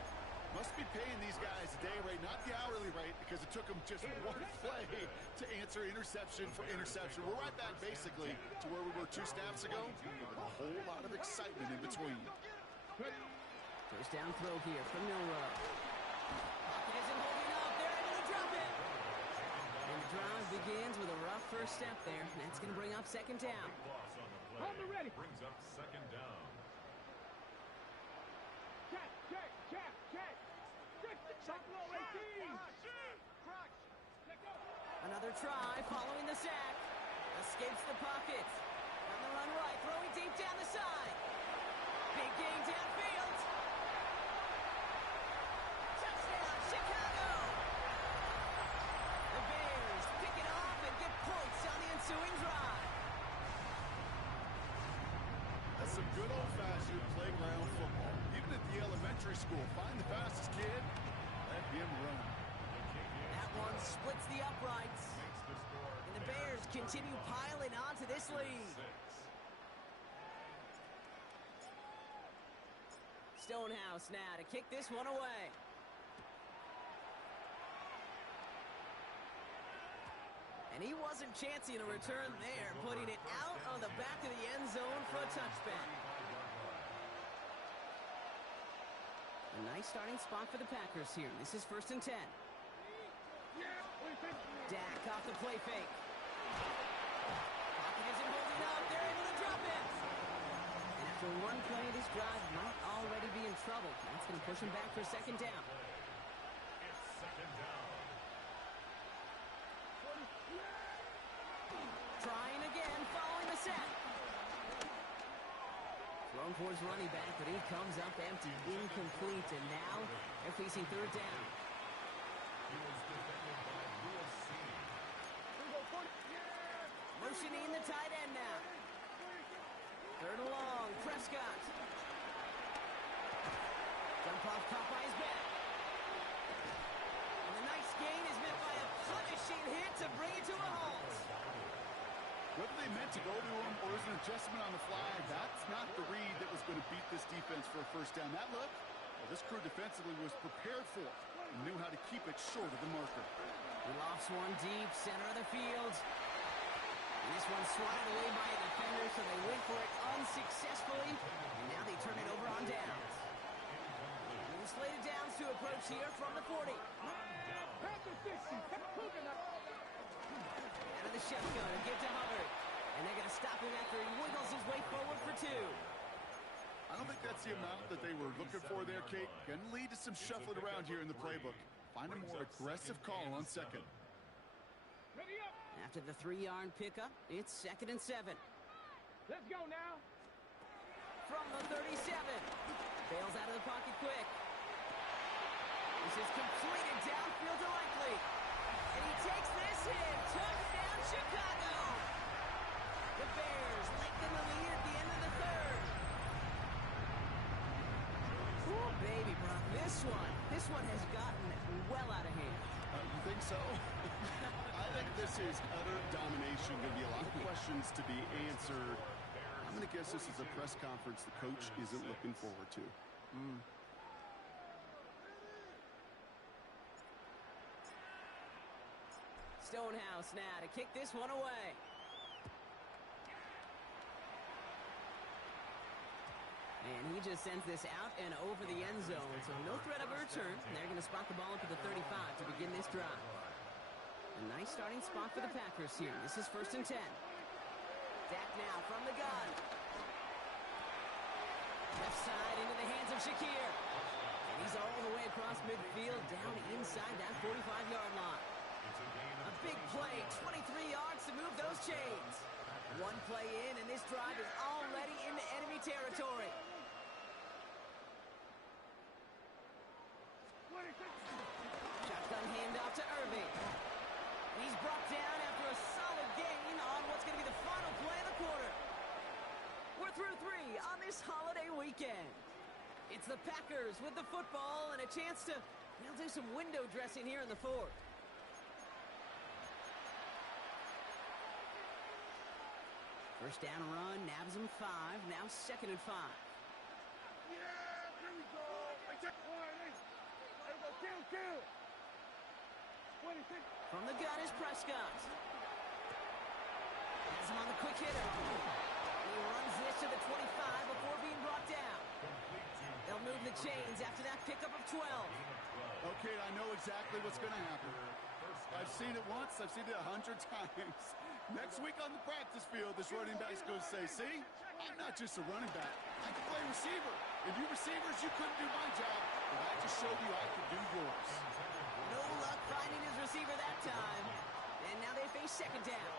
Must be paying these guys a day rate, not the hourly rate, because it took them just one play to answer interception for interception. We're right back basically to where we were 2 snaps ago, with a whole lot of excitement in between. First down throw here from Milroe. Pocket isn't holding up. They're able to drop it. And the drive begins with a rough first step there. That's going to bring up 2nd down. On the ready. Brings up 2nd down. Check. Top low, 18. Another try following the sack. Escapes the pocket. On the run right, throwing deep down the side. Big gain downfield. Touchdown, Chicago! The Bears pick it off and get points on the ensuing drive. That's some good old-fashioned playground football. Even at the elementary school, find the fastest kid, let him run. That one splits the uprights. And the Bears continue piling on to this lead. Stonehouse now to kick this one away. And he wasn't chancing a return there, putting it out on the back of the end zone for a touchback. A nice starting spot for the Packers here. This is 1st and 10. Dak off the play fake. Pocket isn't holding up. They're able to drop it. And after one play, this drive might already be in trouble. That's going to push him back for 2nd down. It's 2nd down. Trying again, following the sack. Thrown for his running back, but he comes up empty, incomplete, and now they're facing 3rd down. He was defended by Will C. Motioning the tight end now. 3rd and long, Prescott. Jump off caught by his back. And the nice gain is met by a punishing hit to bring it to a halt. Whether they meant to go to him or is an adjustment on the fly, that's not the read that was going to beat this defense for a 1st down. That look, well, this crew defensively was prepared for it and knew how to keep it short of the marker. He lofts one deep, center of the field. And this one swatted away by a defender, so they went for it unsuccessfully. And now they turn it over on downs. And the slated downs to approach here from the 40. Out of the shotgun and get to Hubbard. And they're going to stop him after he wiggles his way forward for 2. I don't think that's the amount that they were looking for there, Kate. Going to lead to some shuffling around here in the playbook. Find a more aggressive call on 2nd. After the 3-yard pickup, it's 2nd and 7. Let's go now. From the 37. Bails out of the pocket quick. This is completed downfield to Likely. And he takes this in. Touchdown, Chicago. The Bears lengthen the lead at the end of the 3rd. Ooh, baby, Brock. This one has gotten well out of hand. You think so? I think this is utter domination. Going to be a lot of questions to be answered. I'm going to guess this is a press conference the coach isn't looking forward to. Stonehouse now to kick this one away. And he just sends this out and over the end zone, so no threat of a return. They're going to spot the ball up at the 35 to begin this drive. A nice starting spot for the Packers here. This is 1st and 10. Dak now from the gun. from Shakir. And he's all the way across midfield, down inside that 45-yard line. A big play, 23 yards to move those chains. One play in, and this drive is already into enemy territory. Shotgun handoff to Irving. He's brought down after a solid gain on what's going to be the final play of the quarter. We're through 3 on this holiday weekend. It's the Packers with the football and a chance to do some window dressing here in the fourth. First down run, nabs him 5, now 2nd and 5. Yeah, here we go. I take one. There we go. Kill. 26. From the gun is Prescott. Has him on the quick hitter. He runs this to the 25 before being brought down. They'll move the chains after that pickup of 12. Okay, I know exactly what's going to happen. I've seen it once. I've seen it 100 times. Next week on the practice field, this running back's going to say, see, I'm not just a running back. I can play receiver. And you receivers, you couldn't do my job, but I just showed you I could do yours. No luck finding his receiver that time. And now they face 2nd down.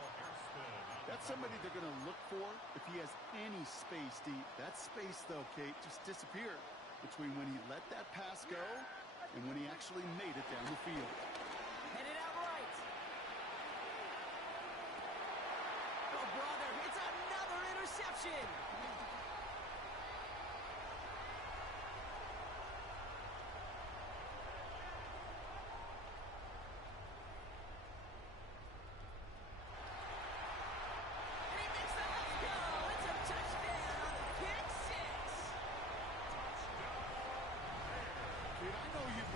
That's somebody they're going to look for if he has any space deep. That space, though, Kate, just disappeared between when he let that pass go and when he actually made it down the field. Headed out right. Oh, brother, it's another interception.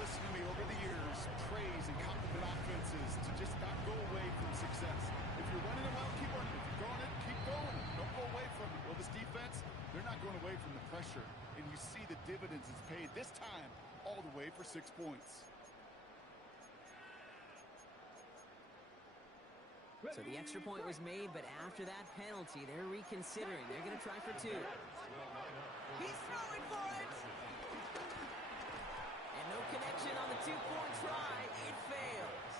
Listen to me over the years, praise and compliment offenses to just not go away from success. If you're running it well, keep running. If you're throwing it, keep going. Don't go away from it. Well, this defense, they're not going away from the pressure. And you see the dividends it's paid this time all the way for 6 points. So the extra point was made, but after that penalty, they're reconsidering. They're going to try for 2. He's throwing for it! And no connection on the 2-point try. It fails.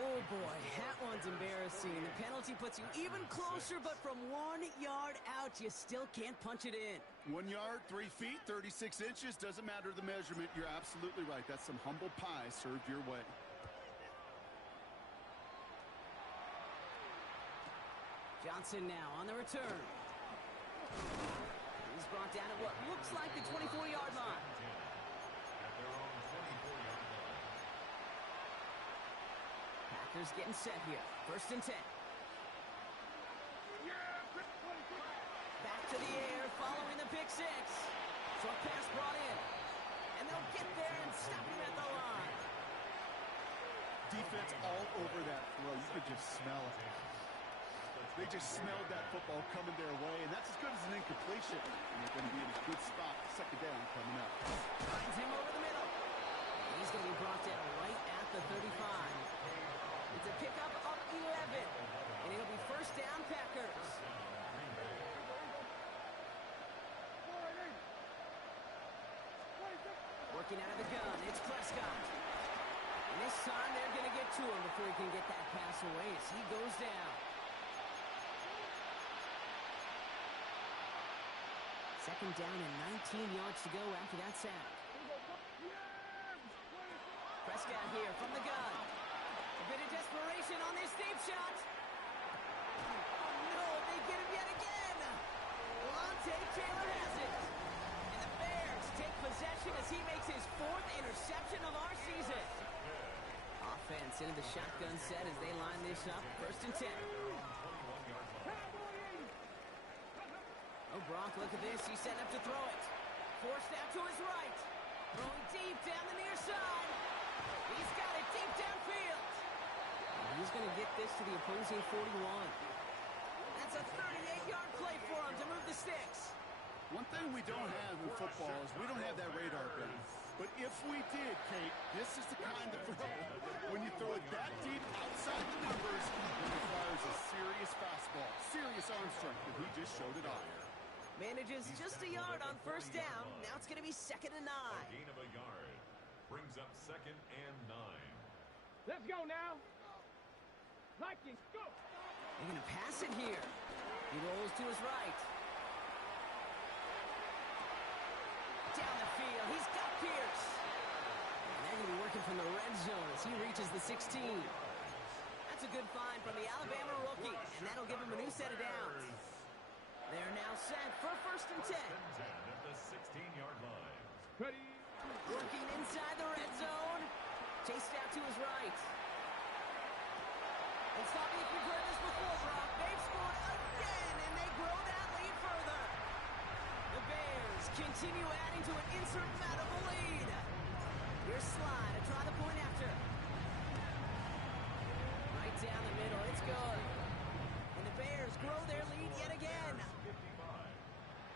Oh, boy, that one's embarrassing. The penalty puts you even closer, but from 1 yard out, you still can't punch it in. 1 yard, 3 feet, 36 inches. Doesn't matter the measurement. You're absolutely right. That's some humble pie served your way. Johnson now on the return. He's brought down at what looks like the 24-yard line. Packers getting set here. 1st and 10. Back to the air following the pick 6. Short pass brought in. And they'll get there and stop him at the line. Defense all over that throw. You could just smell it. They just smelled that football coming their way, and that's as good as an incompletion. And they're going to be in a good spot. 2nd down coming up. Finds him over the middle. He's going to be brought down right at the 35. It's a pickup of 11. And it'll be 1st down Packers. Working out of the gun, it's Prescott. And this time they're going to get to him before he can get that pass away as he goes down. 2nd down and 19 yards to go after that sack. Prescott here from the gun. A bit of desperation on this deep shot. Oh no, they get him yet again. Lante Taylor has it. And the Bears take possession as he makes his 4th interception of our season. Offense into the shotgun set as they line this up. 1st and 10. Oh, Brock, look at this. He's set up to throw it. Forced out to his right. Throwing deep down the near side. He's got it deep downfield. And he's going to get this to the opposing 41. That's a 38-yard play for him to move the sticks. One thing we don't have in football is we don't have that radar gun. But if we did, Kate, this is the kind of throw. When you throw it that deep outside the numbers, it requires a serious fastball, serious arm strength, and he just showed it off. Manages just a yard on first down. Now it's going to be 2nd and 9. A gain of a yard brings up 2nd and 9. Let's go now. Vikings, go. They're going to pass it here. He rolls to his right. Down the field. He's got Pierce. And they're going to be working from the red zone as he reaches the 16. That's a good find from the Alabama rookie, and that'll give him a new set of downs. They're now set for 1st and 10. At the 16-yard line. Ready. Working inside the red zone. Chased out to his right. And stop me if you've heard this before, Brock. They've scored again, and they grow that lead further. The Bears continue adding to an insurmountable lead. Here's Slide to try the point after. Right down the middle. It's good. And the Bears grow their lead yet again. 55.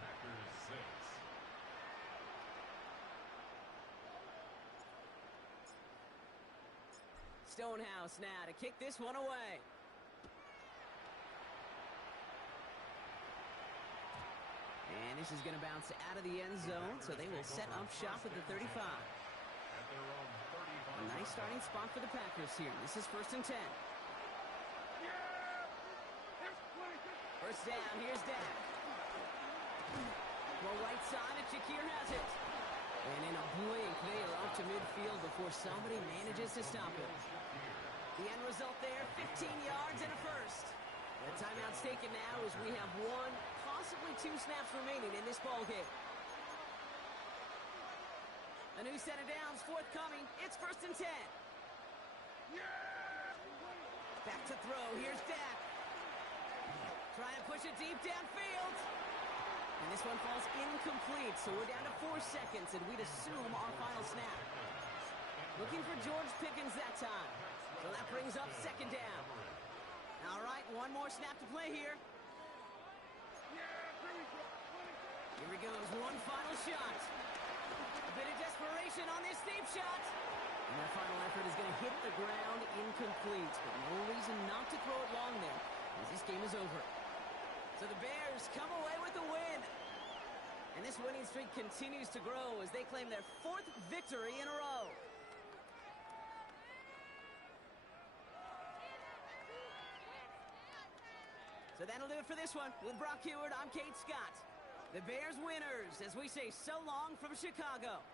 Packers 6. Stonehouse now to kick this one away. And this is going to bounce out of the end zone, so they will set up shop at the 35. At their own 35. A nice starting spot for the Packers here. This is 1st and 10. First down, here's Dak. Well, right side, and Shakir has it. And in a blink, they are up to midfield before somebody manages to stop it. The end result there, 15 yards and a first. The timeout's taken now as we have 1, possibly 2 snaps remaining in this ballgame. A new set of downs forthcoming. It's 1st and 10. Back to throw. Here's Dak. Trying to push it deep downfield. And this one falls incomplete, so we're down to 4 seconds, and we'd assume our final snap. Looking for George Pickens that time. So that brings up 2nd down. All right, 1 more snap to play here. Here he goes, 1 final shot. A bit of desperation on this deep shot. And their final effort is going to hit the ground incomplete, but no reason not to throw it long there, as this game is over. So the Bears come away with a win. And this winning streak continues to grow as they claim their 4th victory in a row. So that'll do it for this one. With Brock Huard, I'm Kate Scott. The Bears winners as we say so long from Chicago.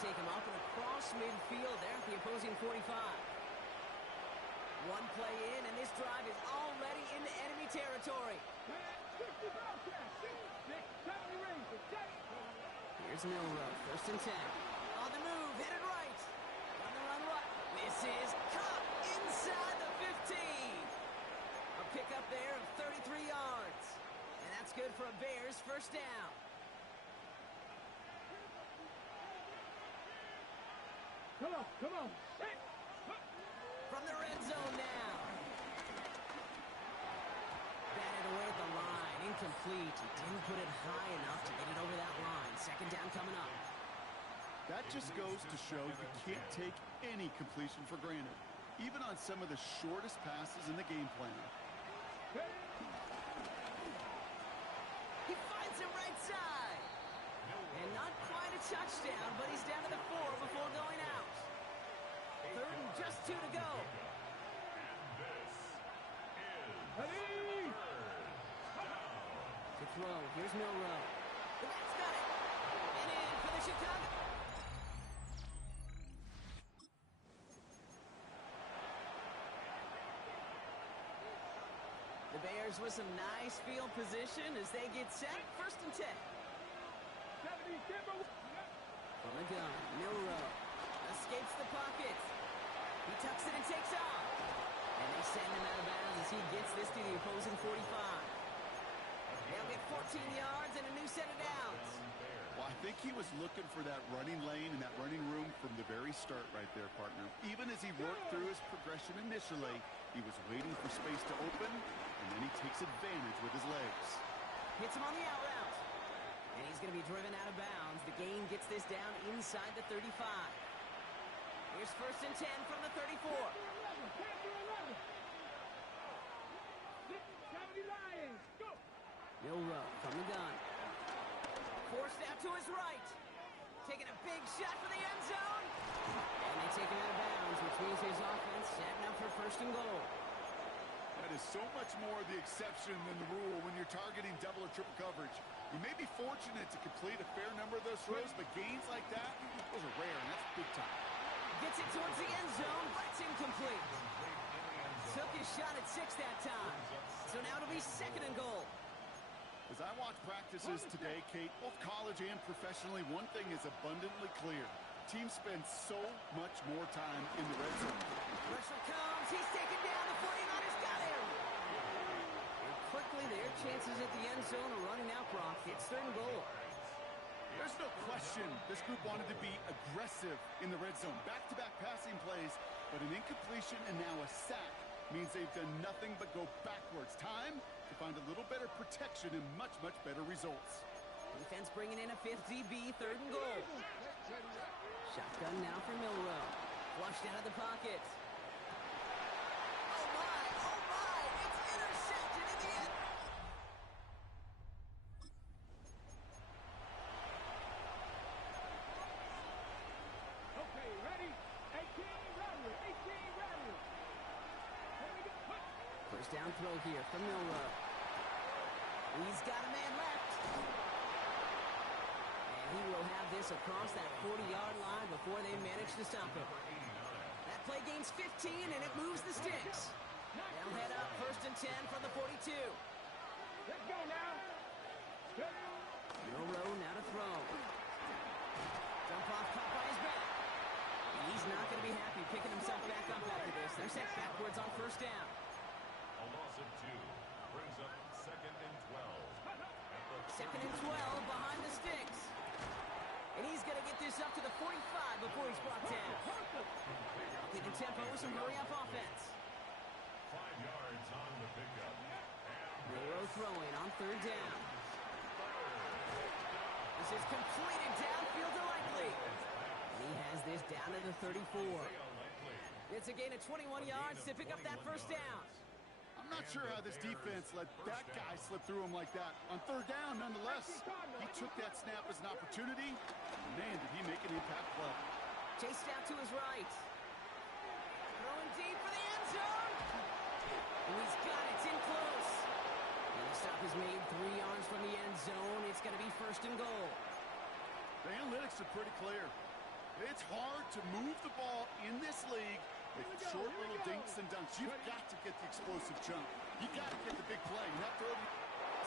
take him up and across midfield there at the opposing 45. One play in, and this drive is already into enemy territory. Here's Milroe, 1st and 10. On the move, headed right. On the run right. This is caught inside the 15. A pickup there of 33 yards. And that's good for a Bears 1st down. Come on. From the red zone now. Batted away at the line. Incomplete. He didn't put it high enough to get it over that line. 2nd down coming up. That just goes to show you can't take any completion for granted, even on some of the shortest passes in the game plan. He finds him right side. And not quite a touchdown, but he's down to the 4 before going out. 3rd and just 2 to go. To throw, here's Milroe. The bat's got it. And in for the Chicago. The Bears with some nice field position as they get set. 1st and 10. From the gun, Milroe escapes the pocket. He tucks it and takes off. And they send him out of bounds as he gets this to the opposing 45. They'll get 14 yards and a new set of downs. Well, I think he was looking for that running lane and that running room from the very start right there, partner. Even as he worked through his progression initially, he was waiting for space to open, and then he takes advantage with his legs. Hits him on the out route. And he's going to be driven out of bounds. The gain gets this down inside the 35. Here's 1st and 10 from the 34. Milroe from the gun. Forced out to his right. Taking a big shot for the end zone. And they take him out of bounds, which means his offense setting up for 1st and goal. That is so much more the exception than the rule when you're targeting double or triple coverage. You may be fortunate to complete a fair number of those throws, but gains like that, those are rare, and that's big time. Gets it towards the end zone, but it's incomplete. Took his shot at 6 that time. So now it'll be 2nd and goal. As I watch practices today, Kate, both college and professionally, one thing is abundantly clear. Teams spend so much more time in the red zone. Pressure comes. He's taken down. The 49ers got him. And quickly, their chances at the end zone are running out, Brock. It's 3rd and goal. There's no question this group wanted to be aggressive in the red zone. Back-to-back passing plays, but an incompletion and now a sack means they've done nothing but go backwards. Time to find a little better protection and much, much better results. Defense bringing in a 5th DB, 3rd and goal. Shotgun now for Milroe. Flushed out of the pocket. Oh my, it's intercepted in the end. Okay, ready? 18, ready. 1st down throw here from Milroe. He's got a man left. And he will have this across that 40-yard line before they manage to stop him. That play gains 15, and it moves the sticks. They'll head up 1st and 10 from the 42. Let's go now. Milroe now to throw. Jump off caught by his back. He's not going to be happy picking himself back up after this. They're set backwards on 1st down. A loss of 2 brings up 2nd and 12. 2nd and 12 behind the sticks. And he's going to get this up to the 45 before he's brought down. Taking tempo with some hurry-up offense. 5 yards on the pickup. Milroe throwing on 3rd down. This is completed downfield to Likely. And he has this down to the 34. It's a gain of 21 yards to pick up that 1st down. I'm not sure how this defense let that guy slip through him like that. On 3rd down, nonetheless, he took that snap as an opportunity. Man, did he make an impact play. Chased out to his right. Throwing deep for the end zone. And he's got it. It's in close. And the stop is made 3 yards from the end zone. It's going to be 1st and goal. The analytics are pretty clear. It's hard to move the ball in this league with short little dinks and dunks. You've got to get the explosive chunk. You got to get the big play. Not throw the...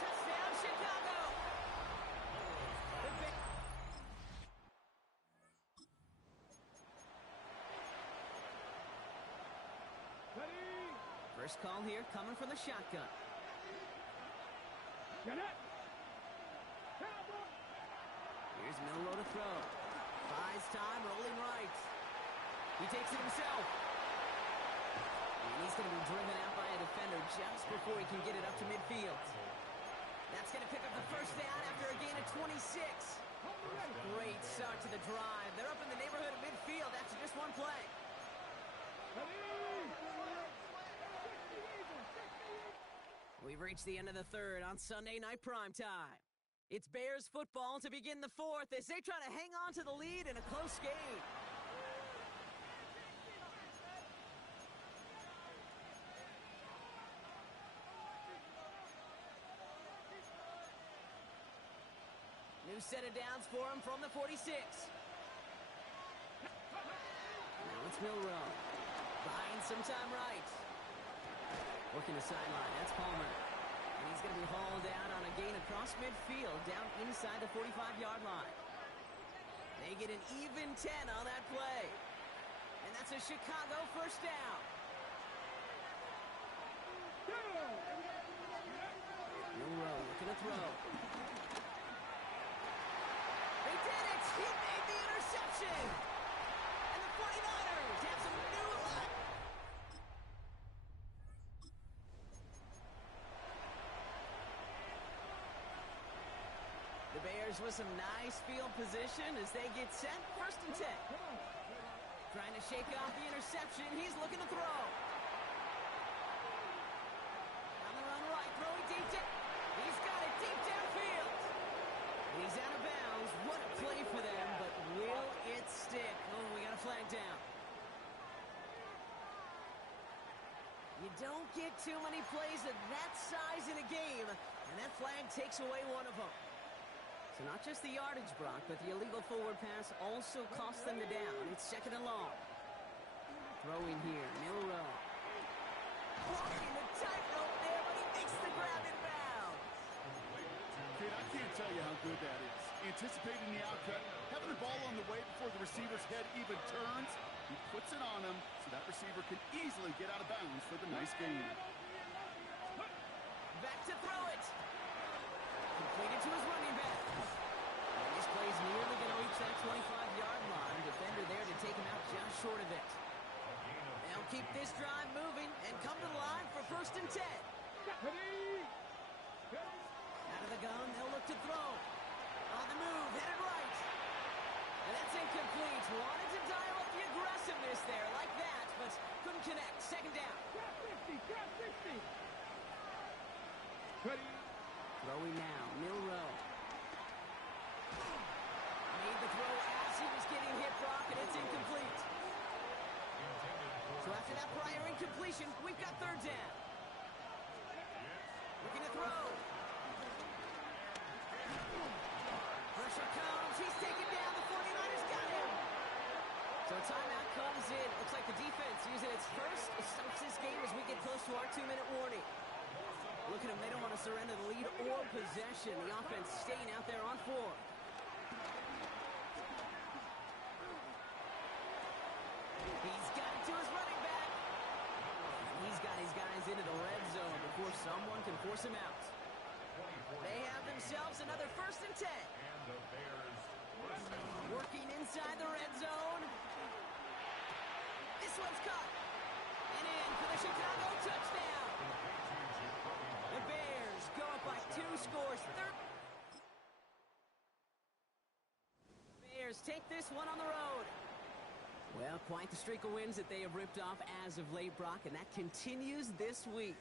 Touchdown, Chicago! First call here coming from the shotgun. Get it! Here's Milroe to throw. Buys time, rolling right. He takes it himself. And he's going to be driven out by a defender just before he can get it up to midfield. That's going to pick up the first down after a gain of 26. Great start to the drive. They're up in the neighborhood of midfield after just one play. We've reached the end of the third on Sunday Night Primetime. It's Bears football to begin the fourth as they try to hang on to the lead in a close game. New set of downs for him from the 46. Now it's Milroe. Buying some time right. Working the sideline. That's Palmer. And he's going to be hauled out on a gain across midfield, down inside the 45-yard line. They get an even 10 on that play. And that's a Chicago first down. Milroe looking to throw. They did it! He made the interception! And the 49ers have some new life. The Bears with some nice field position as they get set. First and 10. Trying to shake off the interception. He's looking to throw. On the run right. Throwing deep down. He's got it deep downfield. And he's out of bounds. What a play for them, but will it stick? Oh, we got a flag down. You don't get too many plays of that size in a game, and that flag takes away one of them. So not just the yardage, Brock, but the illegal forward pass also cost them the down. It's second and long. Throwing here, Milroe. Walking the tightrope there, but he makes the grab in bounds. Kid, I can't tell you how good that is. Anticipating the outcut, having the ball on the way before the receiver's head even turns. He puts it on him so that receiver can easily get out of bounds for the nice gain. Back to throw it. Completed to his running back. And this play's nearly going to reach that 25-yard line. Defender there to take him out just short of it. They'll keep this drive moving and come to the line for first and 10. Out of the gun, they'll look to throw. On the move, headed right. And that's incomplete. Wanted to dial up the aggressiveness there like that, but couldn't connect. Second down. Throwing now, Milroe. Made the throw as he was getting hit, Brock, and it's incomplete. So after that prior incompletion, we've got third down. Looking to throw. Pressure comes. He's taken down. The 49ers got him. So timeout comes in. Looks like the defense using its first stops this game as we get close to our 2-minute warning. Look at them. They don't want to surrender the lead or possession. The offense staying out there on 4. He's got it to his running back. And he's got his guys into the red zone before someone can force him out. They have themselves another first and 10. Working inside the red zone. This one's caught. And in for the Chicago touchdown. The Bears go up by 2 scores. Bears take this one on the road. Well, quite the streak of wins that they have ripped off as of late, Brock, and that continues this week.